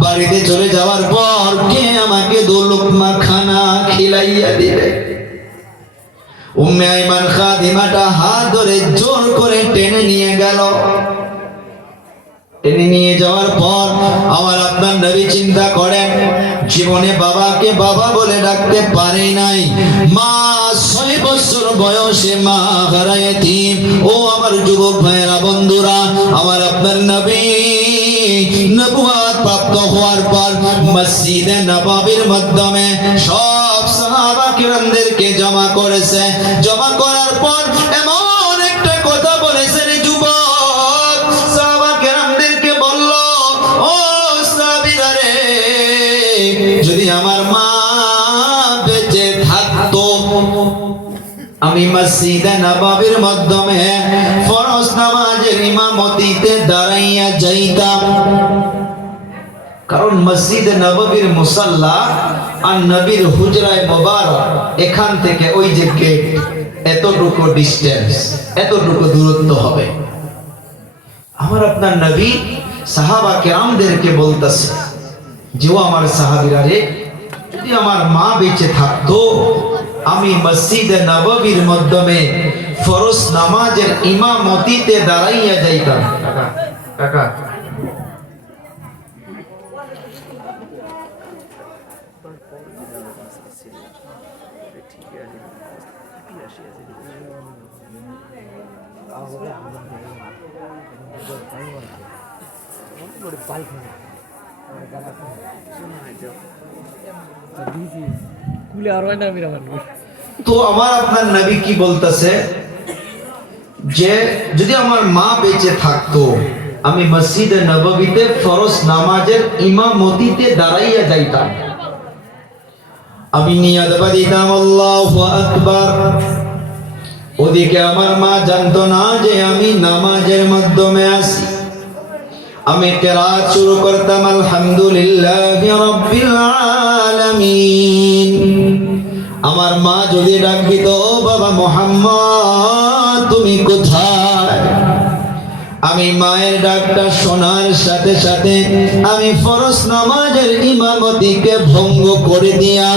বাড়িতে চলে যাওয়ার পর কে আমাকে 2 লুকমা খানা খিলাইয়া দিবে? উম্মে আইমান খাদিমাটা হাত ধরে জোর করে টেনে নিয়ে গেল। টেনে নিয়ে যাওয়ার পর আমার আপনার নবী চিন্তা করেন, জীবনে বাবাকে বাবা বলে ডাকতে পারে নাই, মা 6 বছর বয়সে মা হারায়েতিম। ও আমার যুবক ভাইয়েরা বন্ধুরা, আমার আপনার নবী নবুয়ত প্রাপ্ত হওয়ার পর মসজিদে নববীর মাধ্যমে সব সাহাবা কিরামদেরকে জমা করেছে। জমা করার পর এমন একটা কথা বলেছে রে যুবক, সাহাবা কিরামদেরকে বলল, ও সাহাবীরা রে, যদি আমার মা বেঁচে থাকতো আমি মসজিদে নববীর মাধ্যমে ফরজ নামাজের ইমামতিতে দাঁড়াইয়া যাইতাম। কারণ মসজিদে নববীর মুসাল্লা আর নবীর হুজরায়ে মুবারক এখান থেকে ওই যে গেট, এতটুকু ডিস্টেন্স, এতটুকু দূরত্ব হবে। আমার আপনার নবী সাহাবা কেরামদেরকে বলতেছে যে ও আমার সাহাবীরা রে, যদি আমার মা বেঁচে থাকতো আমি মসজিদে নববীর মাধ্যমে ফরজ নামাজের ইমামতিতে দাঁড়াইয়া যাইতাম। কাকা কাকা তো আমার আপনার নবী কি বলতেছে যে যদি আমার মা বেঁচে থাকতো আমি মসজিদে নববীতে ফরজ নামাজের ইমামতিতে দাঁড়াইয়া যাইতাম, আমি নিয়াত দিতাম আল্লাহু আকবার। ওদিকে আমার মা জানতো না যে আমি নামাজের মাধ্যমে আছি। আমি কিরাত শুরু করতাম আলহামদুলিল্লাহি রাব্বিল আলামিন। আমার মা যদি ডাক দিত ও বাবা মুহাম্মদ তুমি কোথায়, আমি মায়ের ডাকটা শোনার সাথে সাথে আমি ফরজ নামাজের ইমামতিকে ভঙ্গ করে দিয়া,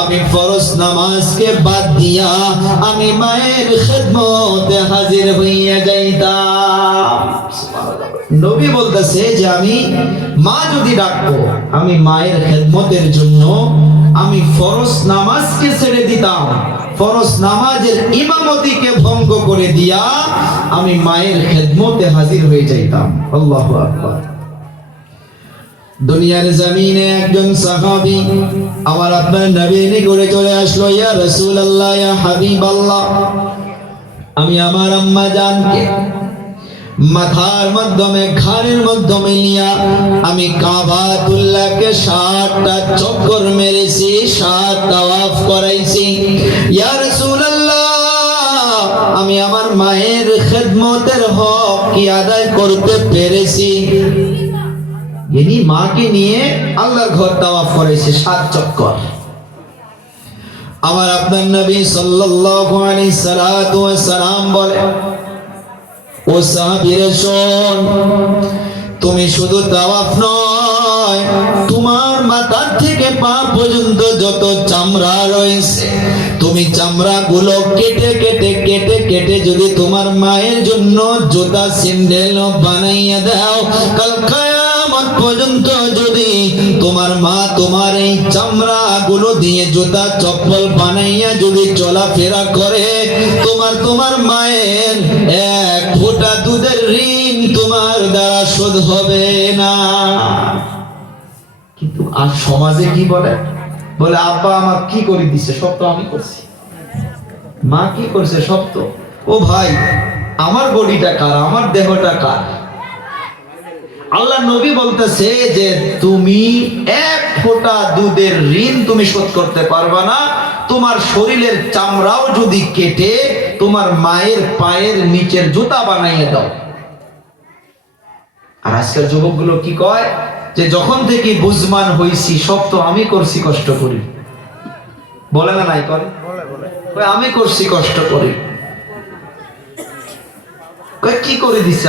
আমি ফরজ নামাজকে বাদ দিয়া আমি মায়ের খিদমতে হাজির হইয়া যাইতাম। নবী বলতেছে যে আমি মা যদি ডাকতো আমি মায়ের খিদমতের জন্য আমি ফরজ নামাজকে ছেড়ে দিতাম, ফরজ নামাজের ইমামতিকে ভঙ্গ করে দিয়া আমি মায়ের খিদমতে হাজির হয়ে যাইতাম। আল্লাহু আকবার। দুনিয়ার জমিনে একজন সাহাবী আমার আপনার নবী নিকটে চলে আসলো, ইয়া রাসূলুল্লাহ ইয়া হাবিবাল্লাহ, আমি আমার আম্মা জানকে মাথার মাধ্যমে ঘাড়ের মাধ্যমে নিয়া আমি কাবাতুল্লাহকে 7টা চক্কর মেরেছি, 7 তাওয়াফ করাইছি। ইয়া রাসূলুল্লাহ আমি আমার মায়ের খিদমতের হক কি আদায় করতে পেরেছি? ইনি মাকে নিয়ে আল্লাহর ঘর তাওয়াফ করেছে 7 চক্কর। আমার আপনার নবী সাল্লাল্লাহু আলাইহি সাল্লাতু ওয়াস সালাম বলে, ও সাহাবীরা শোন, তুমি শুধু তাওয়াফ নয়, তোমার মাথা থেকে পা পর্যন্ত যত চামড়া রয়েছে তুমি চামড়াগুলো কেটে কেটে কেটে কেটে যদি তোমার মায়ের জন্য জুতা স্যান্ডেল বানাইয়া দাও, কাল কিয়ামত পর্যন্ত যদি তোমার মা তোমার এই চামড়াগুলো দিয়ে জুতা চপ্পল বানাইয়া যদি চলাফেরা করে, তোমার মায়ের 1 ফোঁটা দুধের ঋণ তোমার দ্বারা শোধ হবে না। কিন্তু আজ সমাজে কি বলে, বলে আব্বা আমার কি করে দিছে, সব তো আমি করছি। মা কি করছে সব তো, ও ভাই আমার বডিটা কার, আমার দেহটা কার? আল্লাহ নবী বলতেছে যে তুমি 1 ফোঁটা দুধের ঋণ তুমি শোধ করতে পারবা না। তোমার শরীরের চামড়াও যদি কেটে তোমার মায়ের পায়ের নিচের জুতা বানাইয়ে দাও। আর আজকের যুবকগুলো কি কয় যে যখন থেকে বুঝমান হইছি সব তো আমি করছি, কষ্ট করি। বলে না নাই করে, আমি করছি কষ্ট করি। কি করে দিছে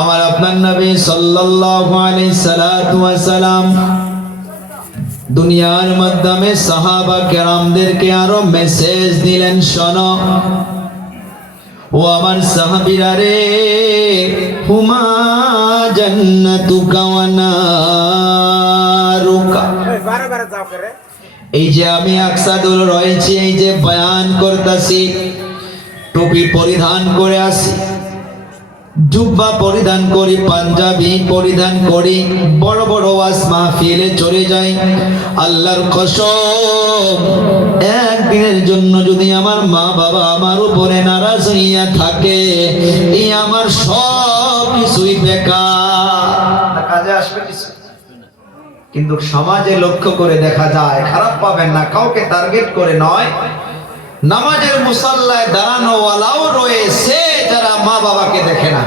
আমার আপনার নবী সাল্লাল্লাহু আলাইহি সাল্লাতু ওয়াস সালাম দুনিয়ার মাধ্যমে সাহাবা কেরামদেরকে আরো মেসেজ দিলেন, শোনো ও আমার সাহাবীরা রে, হুমা জান্নাতুকা ওয়া নারুকা। এই যে আমি আকসাদুল রয়েছি, এই যে বয়ান করতেছি, টুপি পরিধান করে আসি, জুব্বা পরিধান করি, পাঞ্জাবি পরিধান করি, বড় বড় ওয়াজ মাহফিলে চলে যাই। আল্লাহর কসম, একদিনের জন্য যদি আমার মা বাবা আমার উপরে নারাজ হইয়া থাকে, এই আমার সব কিছুই বেকার, কাজে আসবে কিছু। কিন্তু সমাজে লক্ষ্য করে দেখা যায়, খারাপ পাবেন না, কাউকে টার্গেট করে নয়, নামাজের মুসাল্লায় দাঁড়ানো ওয়ালাও রয়েছে যারা মা বাবাকে দেখে না।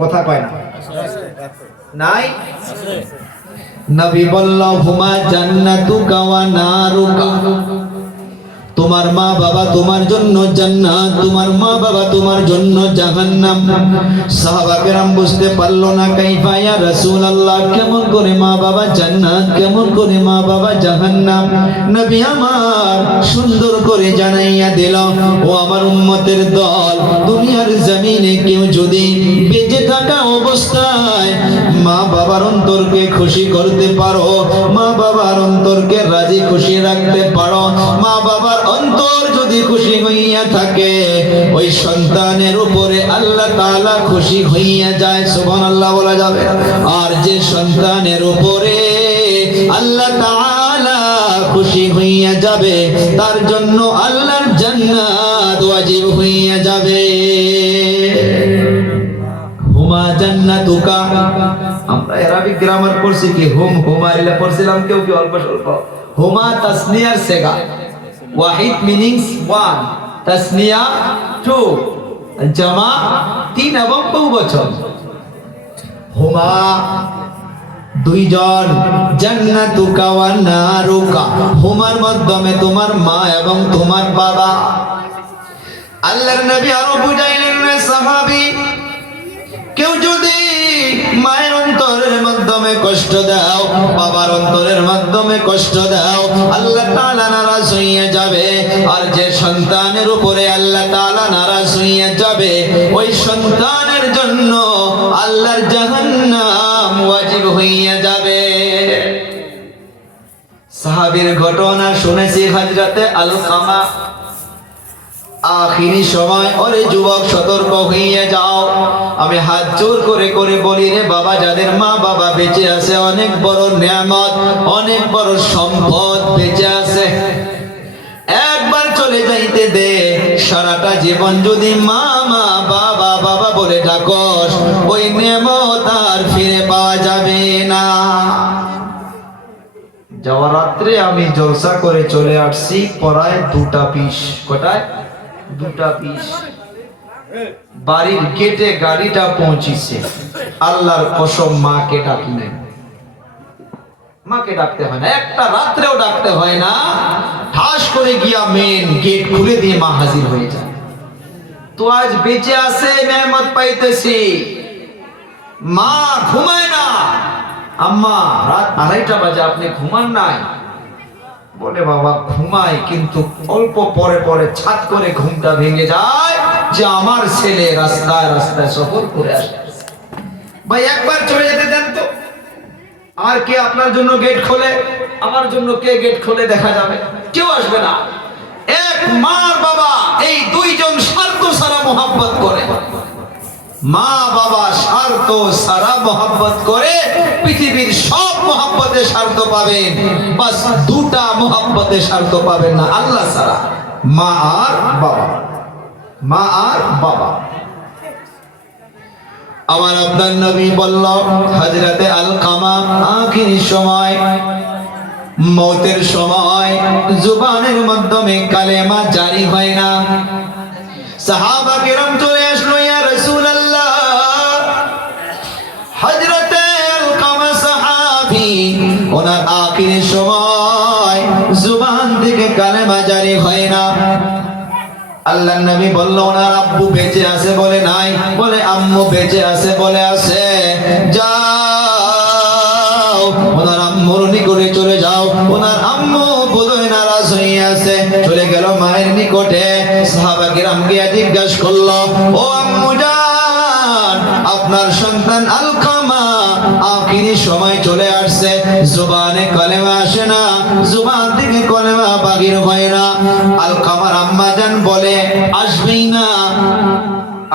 কথা কয় না নাই? নবী বলল হুমা জান্নাতুকা ওয়া নারুকা, তোমার মা বাবা তোমার জন্য জান্নাত, তোমার মা বাবা তোমার জন্য জাহান্নাম। সাহাবা কেরাম বুঝতে পারলো না, কাইফা ইয়া রাসূলুল্লাহ, কেমন করে মা বাবা জান্নাত, কেমন করে মা বাবা জাহান্নাম? নবী আমার সুন্দর করে জানাইয়া দিল, ও আমার উম্মতের দল, দুনিয়ার জমিনে কেউ যদি বেঁচে থাকা অবস্থায় মা বাবার অন্তরকে খুশি করতে পারো, মা বাবার অন্তরকে রাজি খুশি রাখতে পারো, মা বাবার অন্তর যদি খুশি হইয়া থাকে, ওই সন্তানের উপরে আল্লাহ তাআলা খুশি হইয়া যায়। সুবহানাল্লাহ বলা যাবে। আর যে সন্তানের উপরে আল্লাহ তাআলা খুশি হইয়া যাবে, তার জন্য আল্লাহর জান্নাত ওয়াজিব হইয়া যাবে। হুমা জান্নাতুকা, আমরা আরবিক গ্রামার পড়ছি কি হুমা এলা পড়ছিলাম, কেউ কি অল্প স্বল্প। হুমা তাসনিয়ার সেগা, ওয়াহিদ মিনিংস ওয়ান, তাসনিয়া টু, জামা তিন এবং বহুবচন। হুমা দুইজন, জান্নাতুকা ওয়া নারুকা, হুমার মাধ্যমে তোমার মা এবং তোমার বাবা। আল্লাহর নবী আরো বুঝাইলেন না সাহাবী, কেউ যদি মায়ের অন্তরের মাধ্যমে কষ্ট দাও, বাবার অন্তরের মাধ্যমে কষ্ট দাও, আল্লাহ তাআলা নারাজ হইয়া যাবে। আর যে সন্তানের উপরে আল্লাহ তাআলা নারাজ হইয়া যাবে, ওই সন্তানের জন্য আল্লাহর জাহান্নাম ওয়াজিব হইয়া যাবে। সাহাবীর ঘটনা শুনেছি, হযরতে আলকামা আখিরি সময়, ওরে যুবক সতর্ক হইয়া যাও। আমি হাত জোর করে করে বলি রে বাবা, যাদের মা বাবা বেঁচে আছে, অনেক বড় নিয়ামত, অনেক বড় সম্পদ বেঁচে আছে, একবার চলে যাইতে দে। সারাটা জীবন যদি মা মা বাবা বাবা বলে ডাকস, ওই নিয়ামত আর ফিরে পাওয়া যাবে না। যাওয়া রাত্রে আমি জলসা করে চলে আসছি, পড়ায় 2টা পিস। কোটায় 2টা পিস। বাড়ির গেটে গাড়িটা পৌঁছিছে, আল্লাহর কসম মাকে ডাকি নাই। মাকে ডাকতে হয় না, একটা রাত্রেও ডাকতে হয় না, ঠাস করে গিয়া মেন গেট খুলে দিয়ে মা হাজির হয়ে যায়। তো আজ বেঁচে আছে, নেয়ামত পাইতেছি, মা ঘুমায় না। আম্মা রাত 2:30 বাজে, আপনি ঘুমান নাই? বলে বাবা ঘুমাই, কিন্তু অল্প পরে পরে ছাদ করে ঘুমটা ভেঙে যায় যে আমার ছেলে রাস্তায় রাস্তায় সফর করে আসে। ভাই একবার চলে যেতে দেন তো। আর কে আপনার জন্য গেট খোলে? আমার জন্য কে গেট খোলে দেখা যাবে? কেউ আসবে না। এক মার বাবা এই দুইজন স্বার্থ সারা মোহাব্বত করে। মা বাবা স্বার্থ সারা মোহাব্বত করে, পৃথিবীর সব মোহাব্বতে স্বার্থ পাবেন, বাস 2টা মোহাব্বতে স্বার্থ পাবেন না, আল্লাহ ছাড়া। মা আর বাবা, মা আর বাবা। আমার আপনার নবী বলল, হযরতে আলকামা আখিরি সময়, মওতের সময় জুবানের মাধ্যমে কালেমা জারি হয় না। সাহাবা কেরাম চলে আসলো, ইয়া রাসূলুল্লাহ, হযরতে আলকামা সাহাবী, ওনার আখিরি সময় জুবান থেকে কালেমা জারি হয় না। আল্লাহর নবী বলল, ওনার আব্বু বেঁচে আছে? বলে নাই। বলে আম্মু বেঁচে আছে? বলে আছে। যাও ওনার আম্মুর নিকটে চলে যাও। ওনার আম্মু বোধহয় নারাজ হয়ে আছে, চলে গেল মায়ের নিকটে। সাহাবা কিরাম গিয়ে জিজ্ঞাসা করলো, ও আম্মু জান, আপনার সন্তান আলকামা আখিরি সময় চলে আসছে, জুবানে কালেমা আসে না, জুবান থেকে কালেমা বাহির হয় না। আলকামার আম্মা জান বলে, আসবেই না,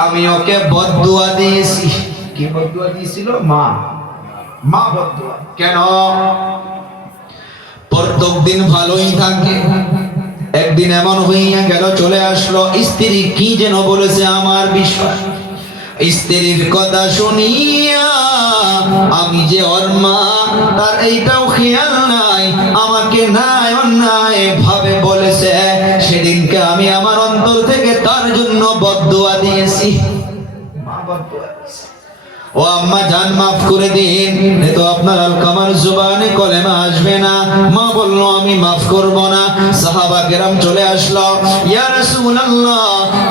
আমি ওকে বদদুয়া দিয়েছি। কি বদদুয়া দিয়েছিল? মা বদদুয়া। কেন? প্রত্যেক দিন ভালোই থাকে, একদিন এমন হইয়া গেল, চলে আসলো, স্ত্রী কি যেন বলেছে আমার বিষয়। স্ত্রীর কথা শুনিয়া আমি যে ওর মা, তার এইটাও খেয়াল নাই, আমাকে নাই অন্যায় ভাবে বলেছে। সেদিনকে আমি আমার অন্তর থেকে তার জন্য বদদুয়া দিয়েছি। মা বদদুয়া দিয়েছে। ও আম্মা জান মাফ করে দিন, এ তো আপনার আলকামার জুবানে কলেমা আসবে না। মা বলল আমি মাফ করব না। সাহাবা কেরাম চলে আসলো, ইয়া রাসূলুল্লাহ,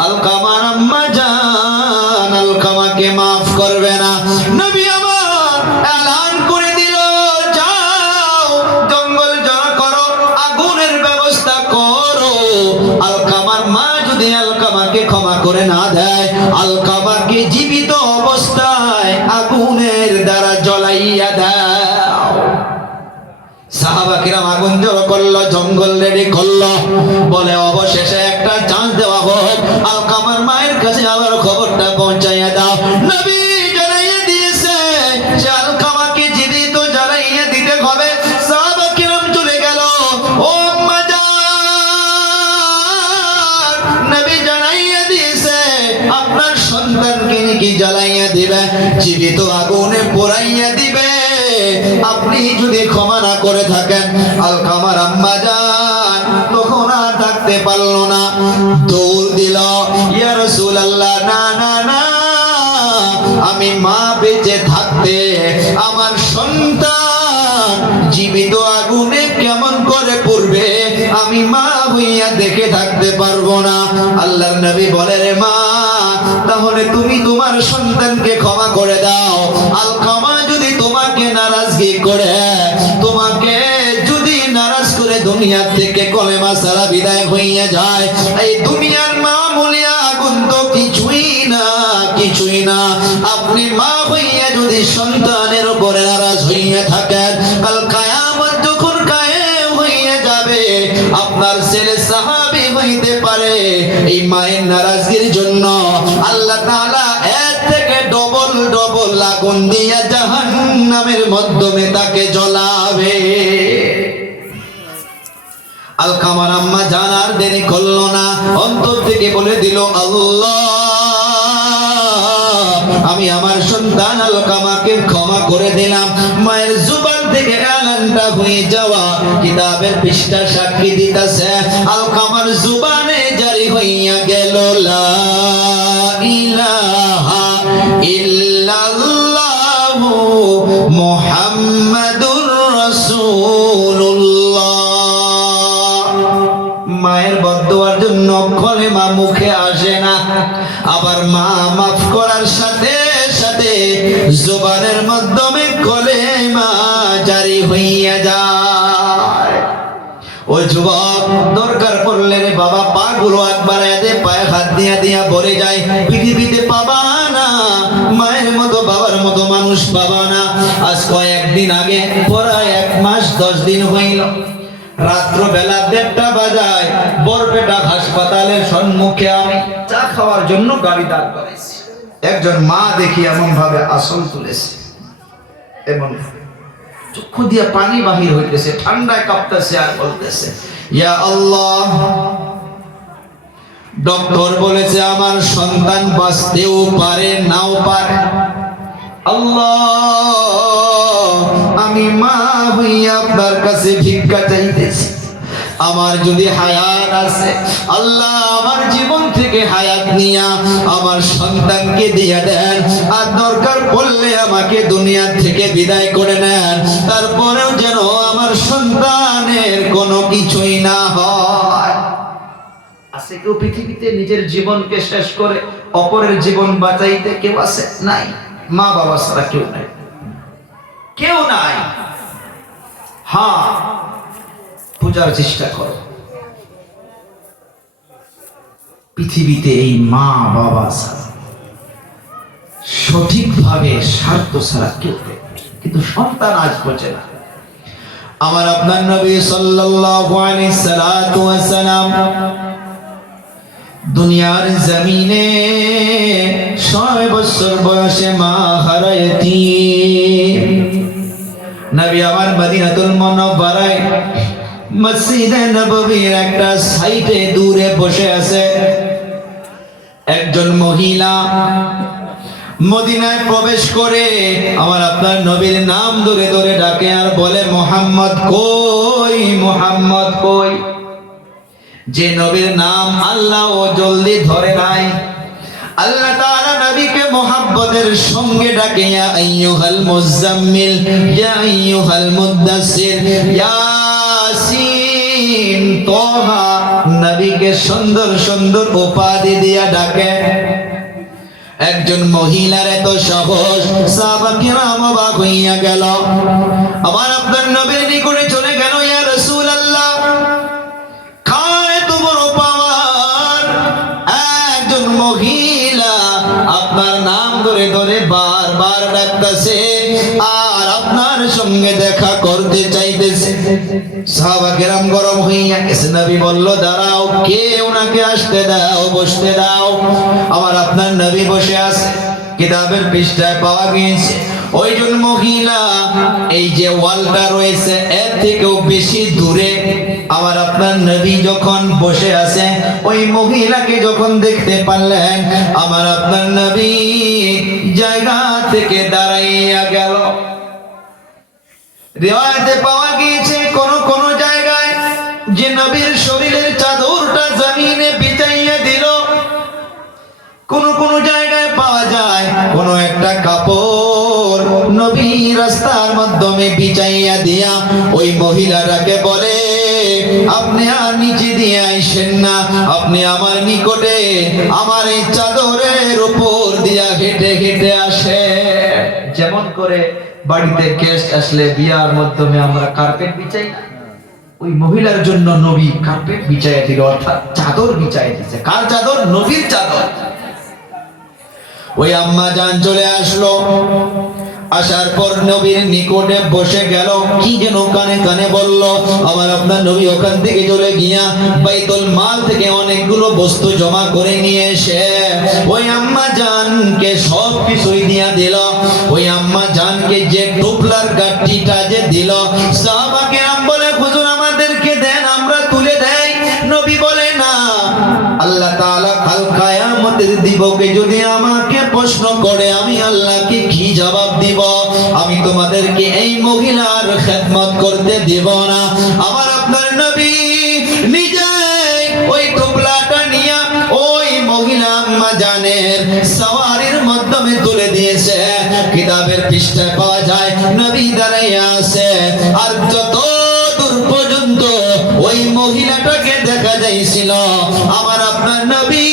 আলকামার আম্মা জান আলকামাকে মাফ করবে না। নবী আমার এলান করে দিল, যাও জঙ্গল জড়ো করো, আগুনের ব্যবস্থা করো। আলকামার মা যদি আলকামাকে ক্ষমা করে না দেয়, আলকামাকে জীবিত অবস্থায় আগুনের দ্বারা জ্বলাইয়া দাও। সাহাবা কিরাম আগুন জড়ো করলো, জঙ্গল রেডি করলো, বলে অবশেষে একটা চান্স দেওয়া হোক, আলকামার মায়ের কাছে আবার খবরটা পৌঁছাইয়া দাও। নবী জানাইয়া দিয়েছে যে আলকামাকে জীবিত জ্বালাইয়া দিতে হবে। সাহাবা কিরাম চলে গেল, ও আম্মা জান, নবী জানাইয়া দিয়েছে আপনার সন্তানকে নাকি জ্বালাইয়া দিবে, জীবিত আগুনে পোড়াইয়া দিবে, আপনি যদি ক্ষমা না করে থাকেন। আলকামার আম্মা জান তখন আর থাকতে পারলো না, দৌড় দিল, ইয়া রাসূলুল্লাহ, না না না, আমি মা বেঁচে থাকতে আমার সন্তান জীবিত আগুনে কেমন করে পড়বে আমি মা হইয়া দেখে থাকতে পারবো না। আল্লাহর নবী বলে, রে মা, তাহলে তুমি তোমার সন্তানকে ক্ষমা করে দাও। আলকামা যদি তোমাকে নারাজগি করে, তোমাকে যদি নারাজ করে দুনিয়া থেকে কলেমা সারা বিদায় হইয়া যায়, এই দুনিয়ার মামুলি আগুন তো কিছুই না, কিছুই না। আপনি মা হইয়া যদি সন্তানের উপরে নারাজ হইয়া থাকেন, কাল কিয়ামত যখন কায়েম হইয়া যাবে, আপনার ছেলে সাহাবী হইতে পারে, এই মায়ের নারাজগির জন্য আল্লাহ তাআলা এর থেকে ডবল ডবল আগুন দিয়া জাহান্নামের মাধ্যমে তাকে জ্বলাবে। আলকামার আম্মা জানার দেরি করলো না, অন্তর থেকে বলে দিল, আল্লাহ, আমি আমার সন্তান আলকামাকে ক্ষমা করে দিলাম। মায়ের জুবান থেকে এলানটা হয়ে যাওয়া কিতাবের পৃষ্ঠা সাক্ষী দিতেছে, আলকামার জুবানে জারি হইয়া গেল, লা ইলাহা ইল্লাল্লাহু মুহাম্মাদুর রাসূলুল্লাহ। মায়ের বদদুয়ার জন্য কলেমা মুখে আসে না, আবার মা মাফ করার সাথে সাথে জবানের মাধ্যমে কলেমা জারি হইয়া যায়। ওই যুবক দরকার পড়লে রে বাবা পাগুলো একবার এদে পায়ে হাত দিয়া দিয়া বলে যায়, পৃথিবীতে পাবা না মায়ের মতো বাবার মতো মানুষ পাবা না। আজ কয়েকদিন আগে, প্রায় 1 মাস 10 দিন হইল, রাত্র বেলা 1:30 বাজায় বরপেটা হাসপাতালের সম্মুখে আমি চা খাওয়ার জন্য গাড়ি দাঁড় করেছি। একজন মা দেখি এমন ভাবে আসন তুলেছে, এমন চক্ষু দিয়ে পানি বাহির হইতেছে, ঠান্ডায় কাঁপতেছে আর বলতেছে, ইয়া আল্লাহ, ডক্টর বলেছে আমার সন্তান বাঁচতেও পারে নাও পারে। আল্লাহ, আমি মা হইয়া আপনার কাছে ভিক্ষা চাইতেছি, আমার যদি হায়াত আছে, আল্লাহ আমার জীবন থেকে হায়াত নিয়া আমার সন্তানকে দিয়ে দেন, আর দরকার পড়লে আমাকে দুনিয়া থেকে বিদায় করে নেন, তারপরেও যেন আমার সন্তানের কোনো কিছুই না হয়। আছে কেউ পৃথিবীতে নিজের জীবনকে শেষ করে অপরের জীবন বাঁচাইতে? কেউ আছে? নাই। মা বাবা ছাড়া কেউ নাই, কেউ নাই। হ্যাঁ, পূজার চেষ্টা করো, পৃথিবীতে এই মা বাবা ছাড়া সঠিকভাবে স্বার্থ ছাড়া কেউ নেই, কিন্তু সন্তান আজ বোঝে না। আমার আপনার নবী সাল্লাল্লাহু আলাইহি সাল্লাতু ওয়াস সালাম দুনিয়ার জমিনে 6 বছর বয়সে মা হারাইতি। নবী আমার মদিনাতুল মুনাওয়ারায় মসজিদে নববীর একটা সাইডে দূরে বসে আছে। একজন মহিলা মদিনায় প্রবেশ করে আমার আপনার নবীর নাম ধরে ধরে ডাকে আর বলে, মুহাম্মদ কই, মুহাম্মদ কই। যে নবীর নাম আল্লাহ ও জলদি ধরে নাই, আল্লাহ তাআলা নবীকে মোহাব্বতের সঙ্গে ডাকে, ইয়া আইয়ুহাল মুজাম্মিল, ইয়া আইয়ুহাল মুদ্দাসসির, ইয়াসিন, তোহা, নবীকে সুন্দর সুন্দর উপাধি দিয়া ডাকে। একজন মহিলার এত সাহস, সাহাবা কিরাম অবাক হইয়া গেল। আমার আপনার নবীর নিকটে চলে গেল, ইয়া রাসূলুল্লাহ, কার এত বড় পাওয়ার? একজন মহিলা আপনার নাম ধরে ধরে বারবার ডাকতেছে আর আপনার সঙ্গে দেখা করতে চাইতেছে। সাহাবা কেরাম গরম হইয়া গেছে। নবী বলল, দাঁড়াও, কে ওনাকে আসতে দাও, বসতে দাও। আমার আপনার নবী বসে আছে। কিতাবের পৃষ্ঠায় পাওয়া গিয়েছে ওইজন মহিলা এই যে ওয়ালটা রয়েছে এর থেকেও বেশি দূরে। আমার আপনার নবী যখন বসে আছে, ওই মহিলাকে যখন দেখতে পারলেন, আমার আপনার নবী জায়গা থেকে দাঁড়াইয়া গেল। রিওয়ায়াতে পাওয়া গিয়েছে কোন কোন জায়গায় যে নবীর শরীরের চাদরটা জমিনে বিছাইয়া দিল। কোন কোন জায়গায় পাওয়া যায় কোন একটা কাপড় নবী রাস্তার মাধ্যমে বিছাইয়া দিয়া ওই মহিলাটাকে বলে, আপনি আর নিচে দিয়ে আইসেন না, আপনি আমার নিকটে আমার এই চাদরের উপর দিয়া হেঁটে হেঁটে আসে। যেমন করে বাড়িতে গেস্ট আসলে বিয়ার মাধ্যমে আমরা কার্পেট বিছাই না, ওই মহিলার জন্য নবী কার্পেট বিছাইয়া দিল, অর্থাৎ চাদর বিছাইয়া দিয়েছে। কার চাদর? নবীর চাদর। ওই আম্মা জান চলে আসলো। আসার পর নবীর নিকটে বসে গেল, কি যেন কানে কানে বলল। আমার আপনার নবী ওখান থেকে চলে গিয়া বাইতুল মাল থেকে অনেকগুলো বস্তু জমা করে নিয়ে এসে ওই আম্মা জানকে সব কিছুই দিয়া দিল। ওই আম্মা জানকে যে টুপলার গাঠটিটা যে দিল, সাহাবা কেরাম বলে, হুজুর আমাদেরকে দেন, আমরা তুলে দেই। নবী বলে, না, আল্লাহ তাআলা কাল কিয়ামতের দিবসে যদি আমাকে প্রশ্ন করে, আমি আল্লাহকে কি জবাব দিব? আমি তোমাদেরকে এই মহিলার খেদমত করতে দিব না। আমার আপনার নবী নিজে ওই টুকলাটা নিয়ে ওই মহিলা আম্মা জানের সওয়ারির মাধ্যমে তুলে দিয়েছে। কিতাবের পৃষ্ঠায় পাওয়া যায় নবী দাঁড়াইয়া আছে, আর যত দূর পর্যন্ত ওই মহিলাটাকে দেখা যাইছিল, আমার আপনার নবী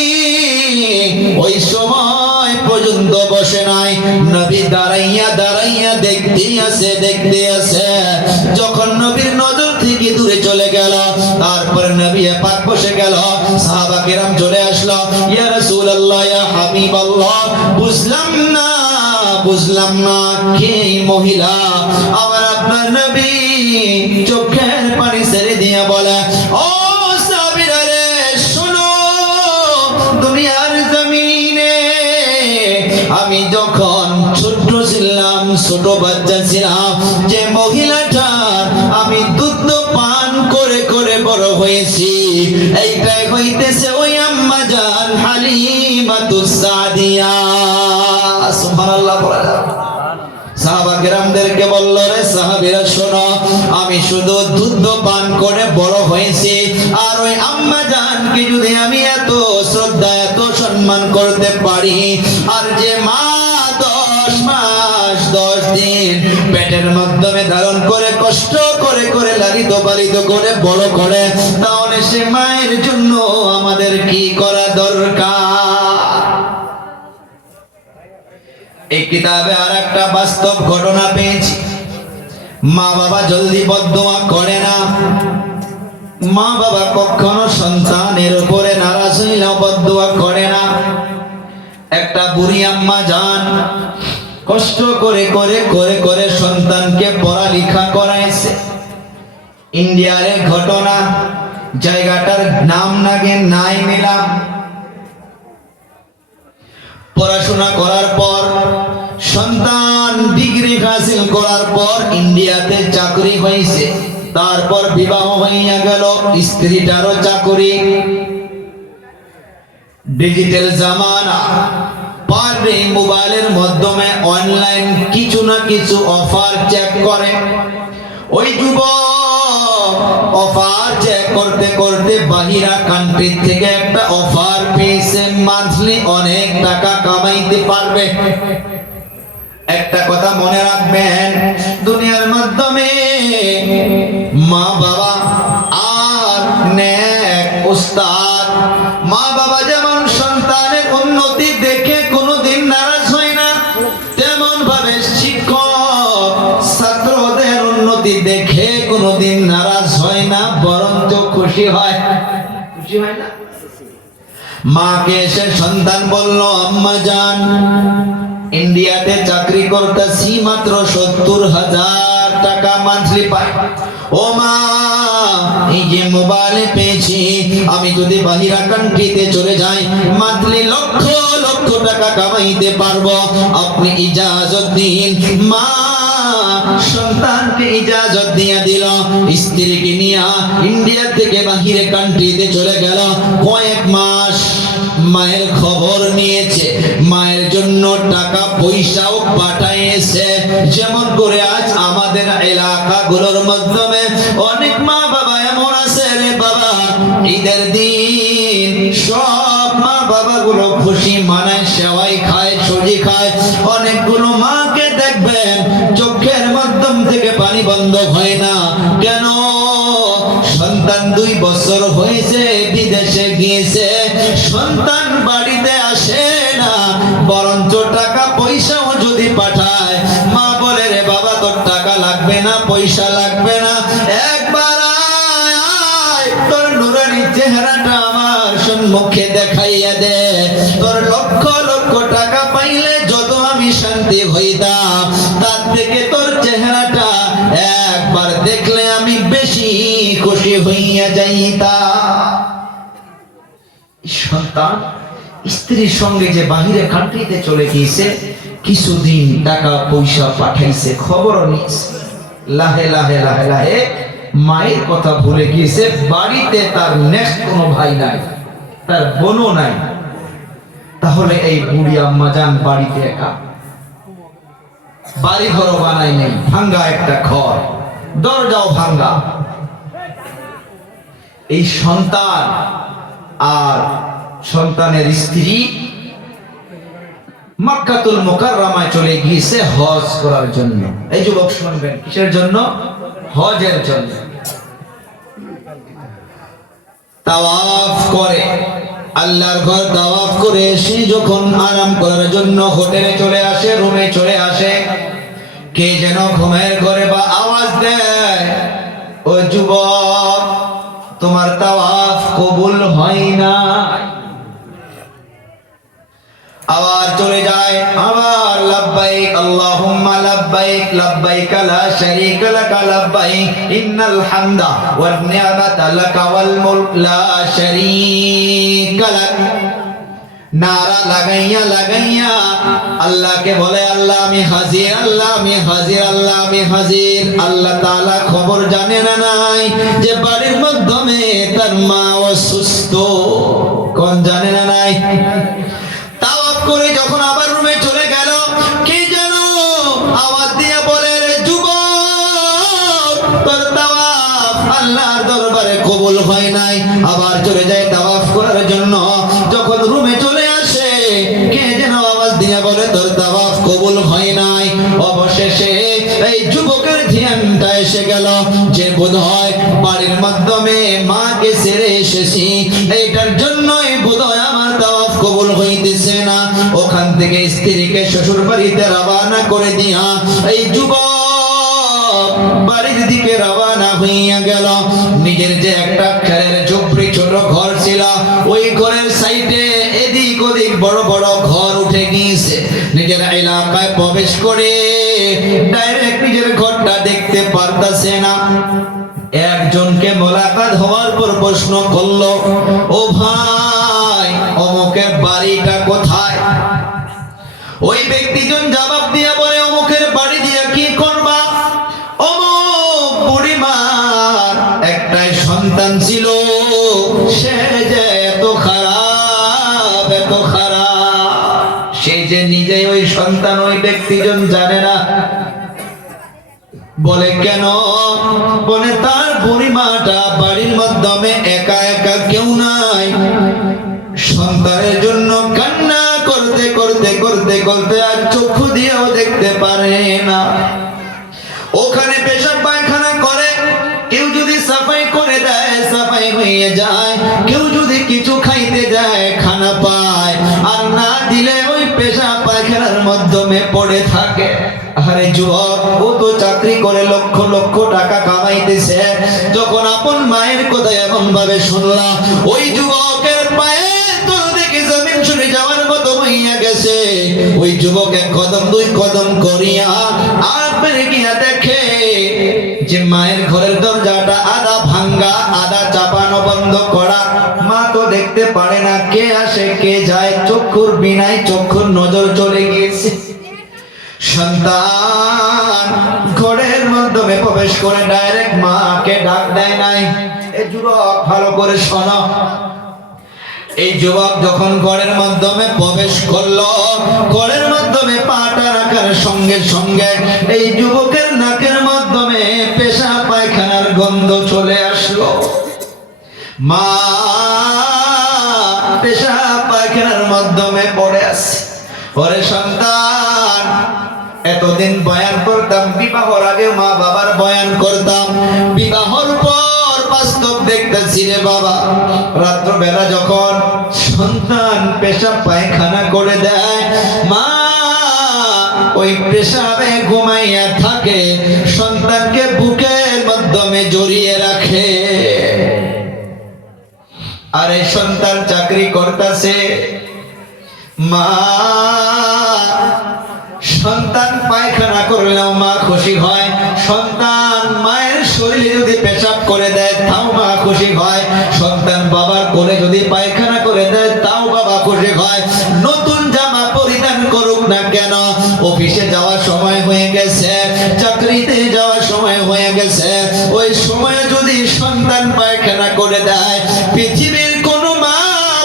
ওই সময় পর্যন্ত বসে নাই। নবী দাঁড়াইয়া দাঁড়াইয়া দেখতে আছে। যখন নবীর নজর থেকে দূরে চলে গেল, তারপর নবী পাক বসে গেল। সাহাবা কেরাম চলে আসলো, ইয়া রাসূলুল্লাহ, ইয়া হাবিবাল্লাহ, বুঝলাম না কে এই মহিলা? আমার আপনার নবী চোখের পানি ছেড়ে দিয়ে বলে, ও সাহাবীরা রে, শোনো, দুনিয়ার জমিনে আমি যখন ছোট ছিলাম, ছোট বাচ্চা ছিলাম, যে মহিলাটার আমি দুধ পান করে করে বড় হয়েছি, এইটাই হইতেছে ওই আম্মা জান হালিমাতুস সাদিয়া। সুবহানাল্লাহ বলা যায়। সাহাবা কেরামদেরকে বলল, রে সাহাবীরা শোনো, আমি শুধু দুধ পান করে বড় হয়েছি, আর ওই আম্মা জানকে যদি আমি এত শ্রদ্ধা এত সম্মান করতে পারি, আর যে মা 10 মাস 10 দিন পেটের মাধ্যমে ধারণ করে কষ্ট করে করে লালিত পালিত করে বড় করে, তাহলে সে মায়ের জন্য আমাদের কি করা দরকার? এই কিতাবে আর একটা বাস্তব ঘটনা পেয়েছি। মা বাবা জলদি বদদোয়া করে না। মা বাবা কখনো সন্তানের উপরে নারাজ হইলে বদদোয়া করে না। একটা বুড়ি আম্মা জান কষ্ট করে করে করে করে সন্তানকে পড়ালেখা করাইছে। ইন্ডিয়ার ঘটনা, জায়গাটার নাম নাগে নাই মিলাম। পড়াশোনা করার পর সন্তান ডিগ্রি হাসিল করার পর ইন্ডিয়াতে চাকরি হয়েছে, তারপর বিবাহ হইয়া গেল, স্ত্রীটারও চাকরি। ডিজিটাল জামানা, পারে মোবাইলের মাধ্যমে অনলাইন কিছু না কিছু অফার চেক করে। ওই যুবক অফার চেক করতে করতে বাহিরা কান্ট্রি থেকে একটা অফার পেয়েছে, মান্থলি অনেক টাকা কামাইতে পারবে। একটা কথা মনে রাখবেন, দুনিয়ার মাধ্যমে মা বাবা আর নেক উস্তাদ, মা বাবা যেমন সন্তানের উন্নতি দেখে কোনোদিন নারাজ হয় না, তেমন ভাবে শিক্ষক ছাত্রদের উন্নতি দেখে কোনোদিন নারাজ হয় না, বরঞ্চ খুশি হয়। খুশি হয় না? মাকে এসে সন্তান বলল, আম্মা জান, ইন্ডিয়াতে চাকরি করতেছি, মাত্র 70,000 টাকা মান্থলি পাই। ও মা, এই যে মোবাইল পেয়েছি, আমি যদি বাহিরা কান্ট্রিতে চলে যাই মান্থলি লক্ষ লক্ষ টাকা কামাইতে পারবো, আপনি ইজাজত দিন। মা সন্তানকে ইজাজত দিয়ে দিল, স্ত্রীকে নিয়ে ইন্ডিয়া থেকে বাহিরে কান্ট্রিতে চলে গেল। কয়েক মাস মায়ের খবর নিয়েছে, মায়ের জন্য টাকা পয়সাও পাঠাইছে। যেমন করে আজ আমাদের এলাকাগুলোর মাধ্যমে অনেক মা বাবা এমন আছে রে বাবা, ঈদের দিন সব মা বাবা গুলো খুশি মানায়, সেওয়াই খায়, সুজি খায়। অনেকগুলো মাকে দেখবেন চোখের মাধ্যম থেকে পানি বন্ধ হয় না। কেন? সন্তান 2 বছর হয়েছে বিদেশে গিয়েছে, সন্তান বাড়িতে আসে না, বরঞ্চ টাকা পয়সাও যদি পাঠায়, মা বলে রে বাবা তোর টাকা লাগবে না, পয়সা লাগবে না, একবার আয় আয়, তোর নুরানি চেহারাটা আমার সম্মুখে দেখাইয়া দে। তোর লক্ষ লক্ষ টাকা পাইলে যত আমি শান্তি হইতাম, তার থেকে তোর চেহারাটা একবার দেখলে আমি বেশি খুশি হইয়া যাইতাম। সন্তান স্ত্রীর সঙ্গে যে বাহিরে কান্ট্রিতে চলে গিয়েছে, কিছুদিন টাকা পয়সা পাঠাইছে, খবরও নিয়েছে, লাহে লাহে লাহে লাহে মায়ের কথা ভুলে গিয়েছে। বাড়িতে তার নেক্সট কোনো ভাই নাই, তার বোনও নাই। তাহলে এই বুড়ি আম্মা জান বাড়িতে একা, বাড়ি ঘরও বানাই নেই, ভাঙ্গা একটা ঘর, দরজাও ভাঙ্গা। এই সন্তান আর সন্তানের স্ত্রী মক্কাতুল মুকাররমায় চলে গিয়েছে হজ করার জন্য। এই যুবক শুনবেন, কিসের জন্য? হজের জন্য। তাওয়াফ করে, আল্লাহর ঘর তাওয়াফ করে এসে যখন আরাম করার জন্য হোটেলে চলে আসে, রুমে চলে আসে, কে যেন ঘুমের ঘরে বা আওয়াজ দেয়, ও যুবক, তোমার তাওয়াফ কবুল হয় না। আবার চলে যায়, আবার লাব্বাইক আল্লাহুম্মা লাব্বাইক লাব্বাইক লা শারীকা লাক লাব্বাইক ইন্নাল হামদা ওয়ান নি'মাতা লাকা ওয়াল মুলক লা শারীকা লাক। নারা লাগাইয়া লাগাইয়া আল্লাহকে বলে, আল্লাহ আমি হাজির, আল্লাহ আমি হাজির, আল্লাহ আমি হাজির। আল্লাহ তাআলা খবর জানে না নাই যে বাড়ির মাধ্যমে তার মা অসুস্থ? কোন জানে না নাই? তাওয়াফ করে যখন আবার রুমে চলে গেল, কে যেন আওয়াজ দিয়ে বলে, রে যুবক, তোর তাওয়াফ আল্লাহর দরবারে কবুল হয় নাই। আবার চলে যায় তাওয়াফ করার জন্য, যখন রুমে চলে আসে, কে যেন আওয়াজ দিয়ে বলে, তোর তাওয়াফ কবুল হয় নাই। অবশেষে এই যুবকের ধ্যানটা এসে গেল যে বোধহয় বাড়ির মাধ্যমে মাকে ছেড়ে এসেছি, এইটার জন্যই বোধহয় আমার তাওয়াফ কবুল হইতেছে না। ওখান থেকে স্ত্রীকে শ্বশুর বাড়িতে রওনা করে দিয়া এই যুবক বাড়ির দিকে রওনা হইয়া গেল। নিজের যে একটা খেরের ঝুপড়ি ছোট ঘর ছিল, ওই ঘরের সাইডে এদিক ওদিক বড় বড় ঘর উঠে গিয়েছে। নিজের এলাকায় প্রবেশ করে ডাইরেক্ট নিজের ঘরটা দেখতে পারতাছে না। একজনকে মোলাকাত হওয়ার পর প্রশ্ন করলো, ও ভাই, অমুকের বাড়িটা কোথায়? ওই ব্যক্তিজন জবাব দিয়ে বলে, অমুকের বাড়ি দিয়ে কি করবা? অমুক বুড়িমার একটাই সন্তান ছিল, সে যে এত খারাপ, এত খারাপ, সে যে নিজে ওই সন্তান ওই ব্যক্তিজন জানে না। বলে কেন? বলে তার বুড়িমাটা বাড়ির মাধ্যমে একা একা কেউ নাই, সন্তানের জন্য কান্না করতে করতে করতে করতে আর চক্ষু দিয়েও দেখতে পারে না। ওখানে পেশাব পায়খানা করে, কেউ যদি সাফাই করে দেয় সাফাই হয়ে যায়, কেউ যদি কিছু খাইতে যায় খানা পায়, আর না দিলে ওই পেশাব পায়খানার মাধ্যমে পড়ে থাকে। আরে যুবক, ও তো চাকরি করে লক্ষ লক্ষ টাকা কামাইতেছে, যখন আপন মায়ের কথা এমন ভাবে শুনলাম, ওই যুবকের পায়ে তল থেকে জমিন সরে যাওয়ার মতো হইয়া গেছে। ওই যুবক এক কদম দুই কদম করিয়া আর বেড়ে গিয়া দেখে যে মায়ের ঘরের দরজাটা আধা ভাঙ্গা আধা চাপানো বন্ধ করা। মা তো দেখতে পারে না কে আসে কে যায়, চক্ষুর বিনায় চক্ষুর নজর চলে গিয়েছে। সন্তান ঘরের মাধ্যমে প্রবেশ করে ডাইরেক্ট মাকে ডাক দেয় নাই। এই যুবক ভালো করে শোনো, এই যুবক যখন ঘরের মাধ্যমে প্রবেশ করলো, ঘরের মাধ্যমে পাটা রাখার সঙ্গে সঙ্গে এই যুবকের নাকের মাধ্যমে পেশাব পায়খানার গন্ধ চলে আসলো। মা পেশাব পায়খানার মাধ্যমে পড়ে আছে। ওরে সন্তান, এতদিন বয়ান করতাম, বিবাহর আগে মা বাবার বয়ান করতাম, বিবাহর পর বাস্তব দেখতেছি রে বাবা, রাত্রবেলা যখন সন্তান পেশাব পায়খানা করে দেয়, মা ওই পেশাবে ঘুমাইয়া থাকে, সন্তানকে বুকের মাধ্যমে জড়িয়ে রাখে। আরে সন্তান চাকরি করতেছে, মা সন্তান পায়খানা করলেও মা খুশি হয়, সন্তান মায়ের শরীরে যদি পেশাব করে দেয় তাও মা খুশি হয়, সন্তান বাবার কোলে যদি পায়খানা করে দেয় তাও বাবা খুশি হয়। নতুন জামা পরিধান করুক না কেন, অফিসে যাওয়ার সময় হয়ে গেছে, চাকরিতে যাওয়ার সময় হয়ে গেছে, ওই সময় যদি সন্তান পায়খানা করে দেয়, পৃথিবীর কোনো মা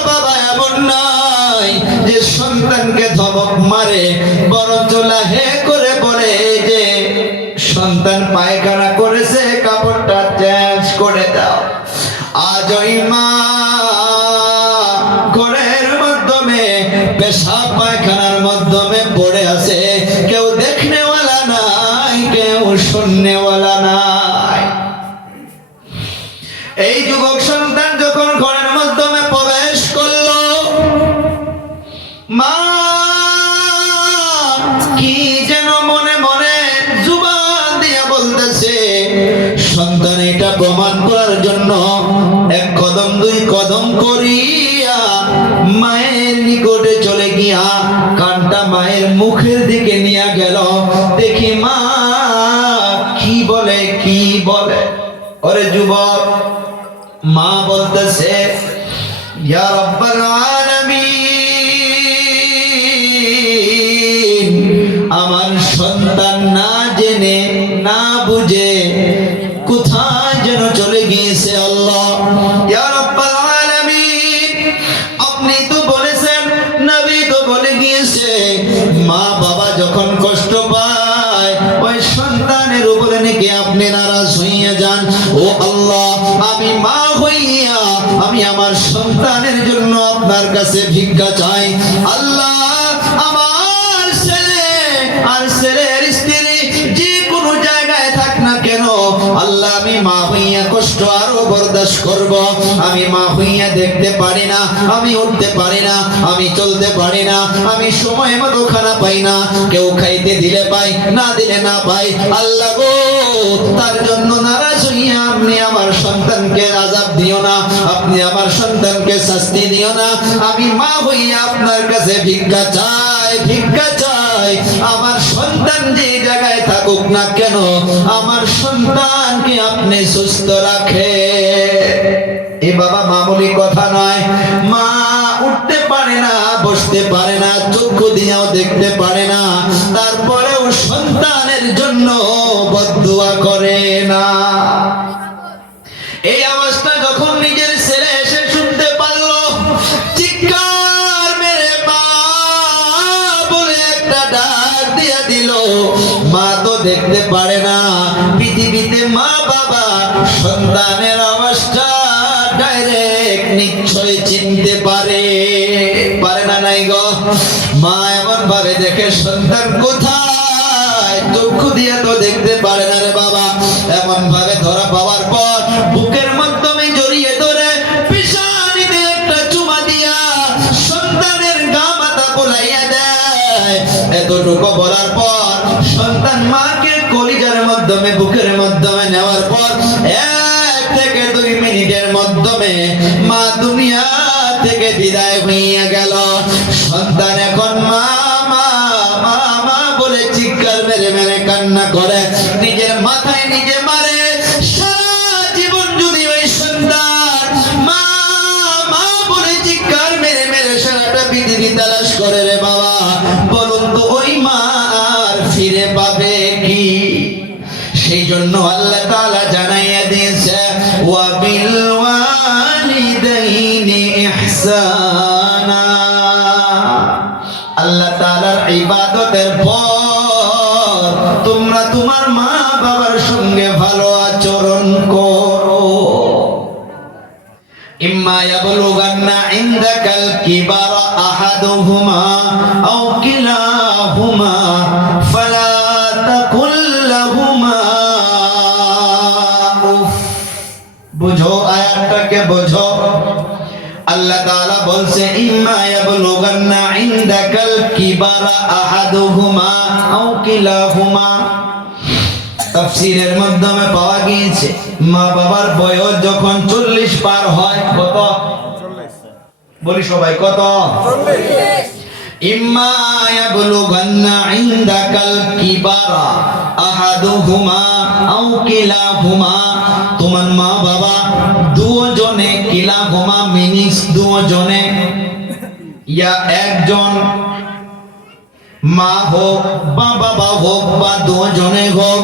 বাবা এমন নাই যে সন্তানকে ধমক মারে, বরঞ্চ লাহে করে বলে যে সন্তান পায়খানা করেছে, কাপড়টা চেঞ্জ করে দাও। আজ ওই মা ঘরের মাধ্যমে পেশাব পায়খানার মাধ্যমে পড়ে আছে, কেউ দেখনেওয়ালা নাই, কেউ শুননেওয়ালা নাই। এই যুবক সন্তান যখন ঘরের মাধ্যমে প্রবেশ করলো, মা কি যেন মনে মনে জুবান দিয়া বলতেছে। সন্তান এটা প্রমাণ করার জন্য এক কদম দুই কদম করিয়া মায়ের নিকটে চলে গিয়া কানটা মায়ের মুখের দিকে নিয়ে গেল, দেখি মা কি বলে কি বলে। ওরে যুবক, মা বলতেছে, ইয়া রাব্বাল আলামিন, আমার সন্তান না জেনে না বুঝে কোথায় যেন চলে গিয়েছে। আল্লাহ, ইয়া রাব্বাল আলামিন, আপনি তো বলেছেন, নবী তো বলে গিয়েছে, মা বাবা যখন কষ্ট পায় ওই সন্তানের উপরে নাকি আপনি নারাজ হইয়া যান। ও আল্লাহ, আমি মা হইয়া আমি আমার সন্তানের জন্য আপনার কাছে ভিক্ষা চাই। আল্লাহ, আমার ছেলে আর ছেলের স্ত্রী যে কোনো জায়গায় থাক না কেন, আল্লাহ আমি মা হইয়া কষ্ট আরো বরদাস্ত করব। আমি মা হইয়া দেখতে পারি না, আমি উঠতে পারি না, আমি চলতে পারি না, আমি সময় মতো খানা পাই না, কেউ খাইতে দিলে পাই, না দিলে না পাই। আল্লাহ গো, তার জন্য নারাজ হইয়া আপনি আমার সন্তানকে আযাব দিও না, আপনি আমার সন্তানকে শাস্তি দিও না। আমি মা হইয়া আপনার কাছে ভিক্ষা চাই, ভিক্ষা চাই। আমার সন্তান যে জায়গায় থাকুক না কেন, আমার সন্তানকে আপনি সুস্থ রাখে। এ বাবা মামুলি কথা নয়। মা উঠতে পারে না, বসতে পারে না, চক্ষু দিয়েও দেখতে পারে না, তারপরেও সন্তানের জন্য বদদুয়া করে না। এই আওয়াজটা যখন নিজের ছেলে এসে শুনতে পারলো, চিৎকার মেরে মা বলে একটা ডাক দিয়া দিল। মা তো দেখতে পারে না, পৃথিবীতে মা বাবা সন্তানের অবস্থা ডাইরেক্ট নিশ্চয় চিনতে পারে না নাই গো? মা এমন ভাবে দেখে সন্তান কোথায়, চক্ষু দিয়ে তো দেখতে পারে না রে বাবা। এমন ভাবে ধরা পাওয়ার পর বুকের মাধ্যমে জড়িয়ে ধরে পিছানিতে একটা চুমা দিয়া সন্তানের গা মাথা বোলাইয়া দেয়। এতটুকু বলার পর সন্তান মাকে কলিজার মাধ্যমে বুকের মাধ্যমে নেওয়ার পর 1 থেকে 2 মিনিটের মাধ্যমে মা দুনিয়া থেকে বিদায় হইয়া গেল। সন্তান এখন মা মা মা মা বলে চিৎকার মেরে মেরে কান্না করে, নিজের মাথায় নিজে মারে। সারা জীবন যদি ওই সন্তান মা মা বলে চিৎকার মেরে মেরে সারাটা পৃথিবী তালাশ করে রে বাবা, বলুন তো ওই মা আর ফিরে পাবে কি? সেই জন্য আল্লাহ তাআলা জানাইয়া দিয়েছে, ওয়া বিল ওয়ালিদাইনি ইহসানা। আল্লাহ তাআলার ইবাদতের পর তোমরা তোমার মা বাবার সঙ্গে ভালো আচরণ করো। ইম্মা ইয়াবলুগান্না ইনদাকাল কিবারা আহাদুহুমা আও কিলাহুমা ফালা তাকুল লাহুমা উফ। বুঝো, আয়াতটাকে বুঝো। আল্লাহ তাআলা বলছে, ইম্মা ইয়াবলুগান্না ইনদাকাল কিবারা আহাদুহুমা আও কিলাহুমা। তাফসীরের মাধ্যমে পাওয়া গিয়েছে মা বাবার বয়স যখন 40 পার হয়, কত? 40 বলি সবাই, কত? 40। ইম্মা ইয়াবলুগান্না ইনদাকাল কিবারা আহাদুহুমা আও কিলাহুমা। তোমার মা বাবা দুজনে, কিলাহুমা মিনিস দুজনে, ইয়া একজন মা হোক বা বাবা হোক বা দুজনে হোক,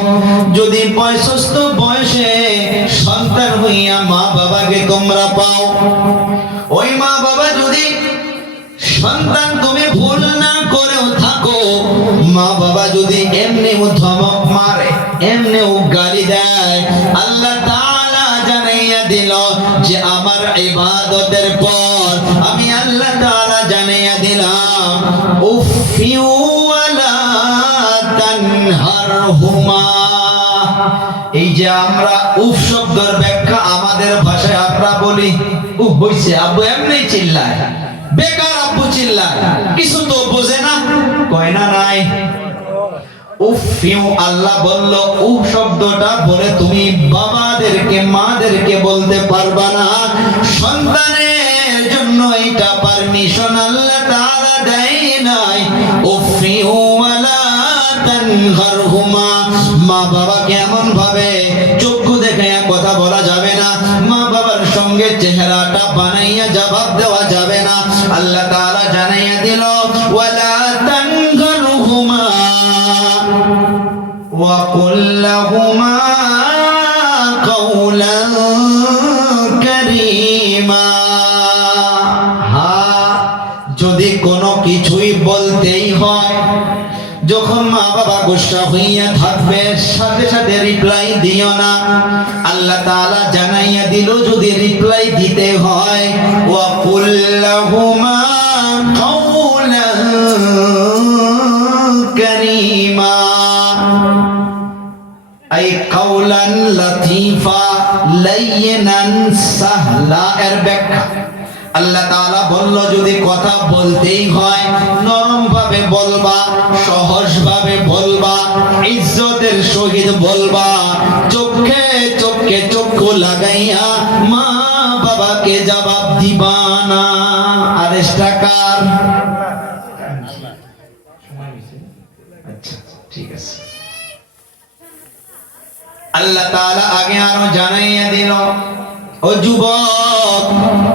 যদি 65 বয়সে সন্তান হইয়া মা বাবাকে তোমরা পাও, ওই মা বাবা যদি সন্তান তুমি ভুল না করেও থাকো, মা বাবা যদি এমনি ধমক মারে, এমনি গালি দেয়, আল্লাহ তাআলা জানাইয়া দিল যে আমার ইবাদতের পর আমি আল্লাহ তাআলা জানাইয়া দিলাম, উফিউ ওয়ালা তানহারহুমা। এই যে আমরা উফ শব্দের ব্যাখ্যা আমাদের ভাষায় আমরা বলি, উফ হইছে, আব্বু এমনি চিল্লায়, বেকার আব্বু চিল্লায়, কিছু তো বোঝে না, কয় না নাই? উফিউ, আল্লাহ বলল উফ শব্দটা বলে তুমি বাবাদেরকে মাদেরকে বলতে পারবা না। সন্তানের জন্য এটা পারমিশন আল্লাহ তাআলা দেয় নাই। উফিউ ওয়ালা তানহারহুমা। মা বাবাকে এমন ভাবে চক্ষু দেখে কথা বলা যাবে না, মা বাবার সঙ্গে চেহারাটা বানাইয়া জবাব দেওয়া যাবে না। আল্লাহ তাআলা জানাইয়া দিল, ওয়ালা তানহারহুমা ওয়া কুল লাহুমা কাওলান কারীমা। যদি কোনো কিছুই বলতেই হয়, যখন মা বাবা গুসা হইয়া থাকবে সাথে সাথে রিপ্লাই দিও না। আল্লাহ তাআলা জানাইয়া দিল, যদি রিপ্লাই দিতে হয়, ওয়া কুল লাহুমা কাওলান কারীমা, আই কাওলান লাতীফা লাইয়িনান সাহলা। এর ব্যাখ্যা, আল্লাহ তাআলা বলল যদি কথা বলতেই হয় নরম ভাবে বলবা, সহজ ভাবে বলবা, ইজ্জতের সহিত বলবা, চোখে চোখে চক্ষু লাগাইয়া মা বাবাকে জবাব দিবা না। আদেশটা কার? আচ্ছা ঠিক আছে। আল্লাহ তাআলা আগে আরো জানাইয়া দিল, ও যুবক,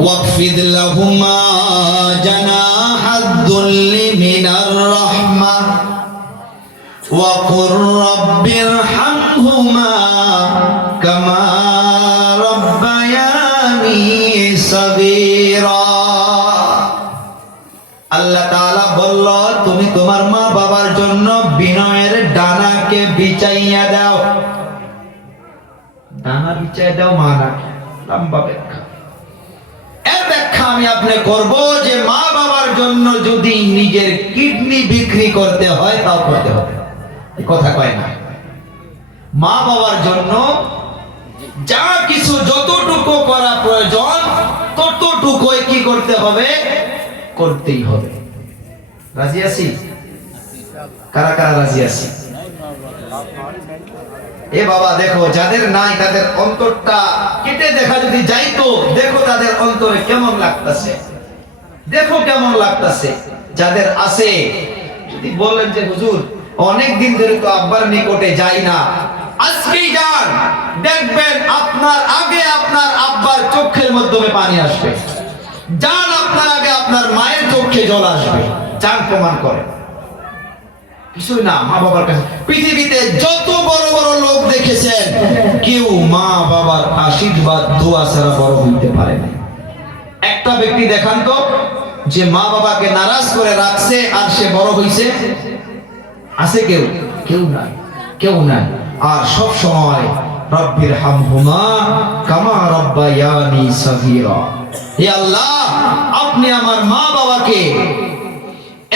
ওয়াকফিদ লাহুমা জানাহাদ দুল্লি মিনার রাহমা ওয়া কুর রাব্বিরহামহুমা কামা রাব্বায়ানি সাগীরা। আল্লাহ তাআলা বলল, তুমি তোমার মা বাবার জন্য বিনয়ের ডানাকে বিছাইয়া দাও। চেয়ে দাও মা না, লম্বা ব্যাখ্যা। এর ব্যাখ্যা আমি আপনি করব যে মা বাবার জন্য যদি নিজের কিডনি বিক্রি করতে হয় তাও করতে হবে, কথা কয় না। মা বাবার জন্য যা কিছু যতটুকু করা প্রয়োজন ততটুকুই কি করতে হবে, করতেই হবে। রাজি আছি? কারা কারা রাজি আছি? এ বাবা দেখো, যাদের নাই তাদের অন্তরটা কেটে দেখা যদি যাইতো, দেখো তাদের অন্তরে কেমন লাগতেছে, দেখো কেমন লাগতেছে। যাদের আছে, যদি বলেন যে হুজুর অনেক দিন ধরে তো আব্বার নিকটে যাই না, আজকেই যান, দেখবেন আপনার আগে আপনার আব্বার চোখের মাধ্যমে পানি আসবে। যান আপনার আগে আপনার মায়ের চোখে জল আসবে। যান, প্রমাণ করে কিছুই না। মা বাবার কাছে পৃথিবীতে যত বড় বড় লোক দেখেছেন, কেউ মা বাবার আশীর্বাদ দোয়া ছাড়া বড় হইতে পারে না। একটা ব্যক্তি দেখান তো যে মা বাবাকে নারাজ করে রাখছে আর সে বড় হইছে, আছে কেউ? কেউ নাই, কেউ নাই। আর সব সময় রব্বির হামহুমা কামা রব্বায়ানি সগীরা, হে আল্লাহ আপনি আমার মা বাবাকে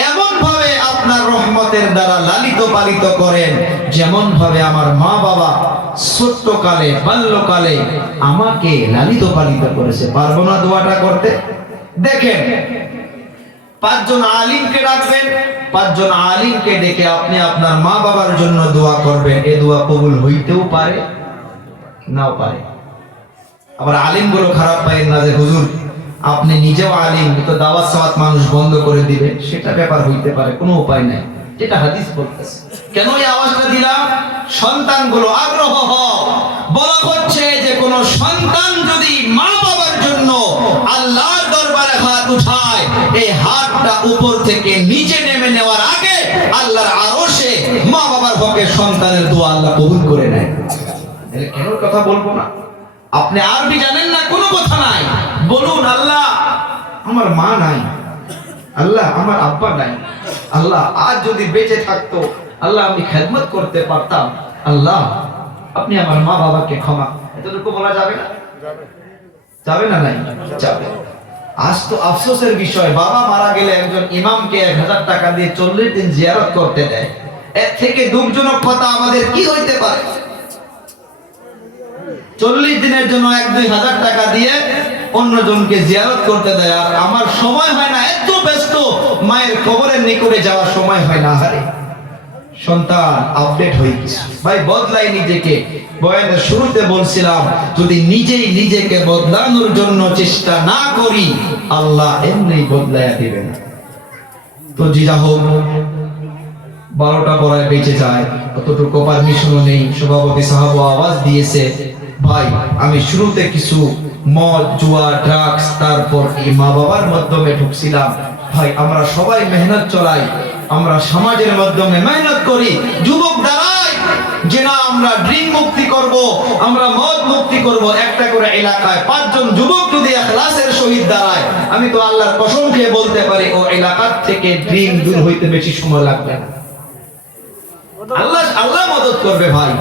এমন ভাবে আপনার রহমতের দ্বারা লালিত পালিত করেন যেমন ভাবে আমার মা বাবা ছোট্টকালে বাল্যকালে আমাকে লালিত পালিত করেছে। পারবো না দোয়াটা করতে? দেখেন, 5 জন আলিমকে ডাকবেন, 5 জন আলিমকে ডেকে আপনি আপনার মা বাবার জন্য দোয়া করবেন। এই দোয়া কবুল হইতেও পারে, নাও পারে। আবার আলিমগুলো খারাপ পাইেন না যে হুজুর আপনি নিজেও আলিম, তো দাওয়াত সাওয়াত মানুষ বন্ধ করে দিবে, সেটা ব্যাপার হইতে পারে, কোনো উপায় নাই। যেটা হাদিস বলতেছে। কেন এই আওয়াজটা দিলাম? সন্তানগুলো আগ্রহ হও। বলা হচ্ছে যে কোন সন্তান যদি মা বাবার জন্য আল্লাহর দরবারে হাত উঠায়, এই হাতটা উপর থেকে নিচে নেমে নেওয়ার আগে আল্লাহর আরশে মা বাবার হকে সন্তানের দোয়া আল্লাহ কবুল করে নেয়। কেন কথা বলবো না? আপনি আরবি জানেন না, কোনো কথা নাই, বলুন আল্লাহ আমার মা নাই, আল্লাহ আমার আব্বা নাই, আল্লাহ আজ যদি বেঁচে থাকতো আল্লাহ আমি খেদমত করতে পারতাম, আল্লাহ আপনি আমার মা বাবাকে ক্ষমা। এতটুকু বলা যাবে না? যাবে না? নাই যাবে। আজ তো আফসোসের বিষয়, বাবা মারা গেলে একজন ইমামকে 1000 টাকা দিয়ে 40 দিন জিয়ারত করতে দেয়। এর থেকে দুঃখজনক কথা আমাদের কি হইতে পারে? 40 দিনের জন্য 1-2 হাজার টাকা দিয়ে অন্যজনকে জিয়ারত করতে দেয়, আর আমার সময় হয় না, এত ব্যস্ত, মায়ের কবরের নিকটে যাওয়ার সময় হয় না। হারে সন্তান আপডেট হয়ে গেছে ভাই, বদলাই নিজেকে। বয়ানের শুরুতে বলছিলাম, যদি নিজেই নিজেকে বদলানোর জন্য চেষ্টা না করি, আল্লাহ এমনি বদলাইয়া দিবে না। তো জিরা হোক 12টা পড়ায় বেঁচে যায়, অতটুকু পারমিশনও নেই। সভাপতি সাহেব আওয়াজ দিয়েছে, ভাই আমি শুরুতে কিছু মদ জুয়া ড্রাগস তারপর এই মা বাবার মাধ্যমে ঢুকছিলাম। ভাই আমরা সবাই মেহনত চলাই, আমরা সমাজের মাধ্যমে মেহনত করি, যুবক দাঁড়াই যে না আমরা ড্রিঙ্ক মুক্তি করব, আমরা মদ মুক্তি করব। একটা করে এলাকায় 5 জন যুবক যদি ইখলাসের সহিত দাঁড়ায়, আমি তো আল্লাহর কসম খেয়ে বলতে পারি ও এলাকার থেকে ড্রিঙ্ক দূর হইতে বেশি সময় লাগবে না। আল্লাহ মদদ করবে ভাই।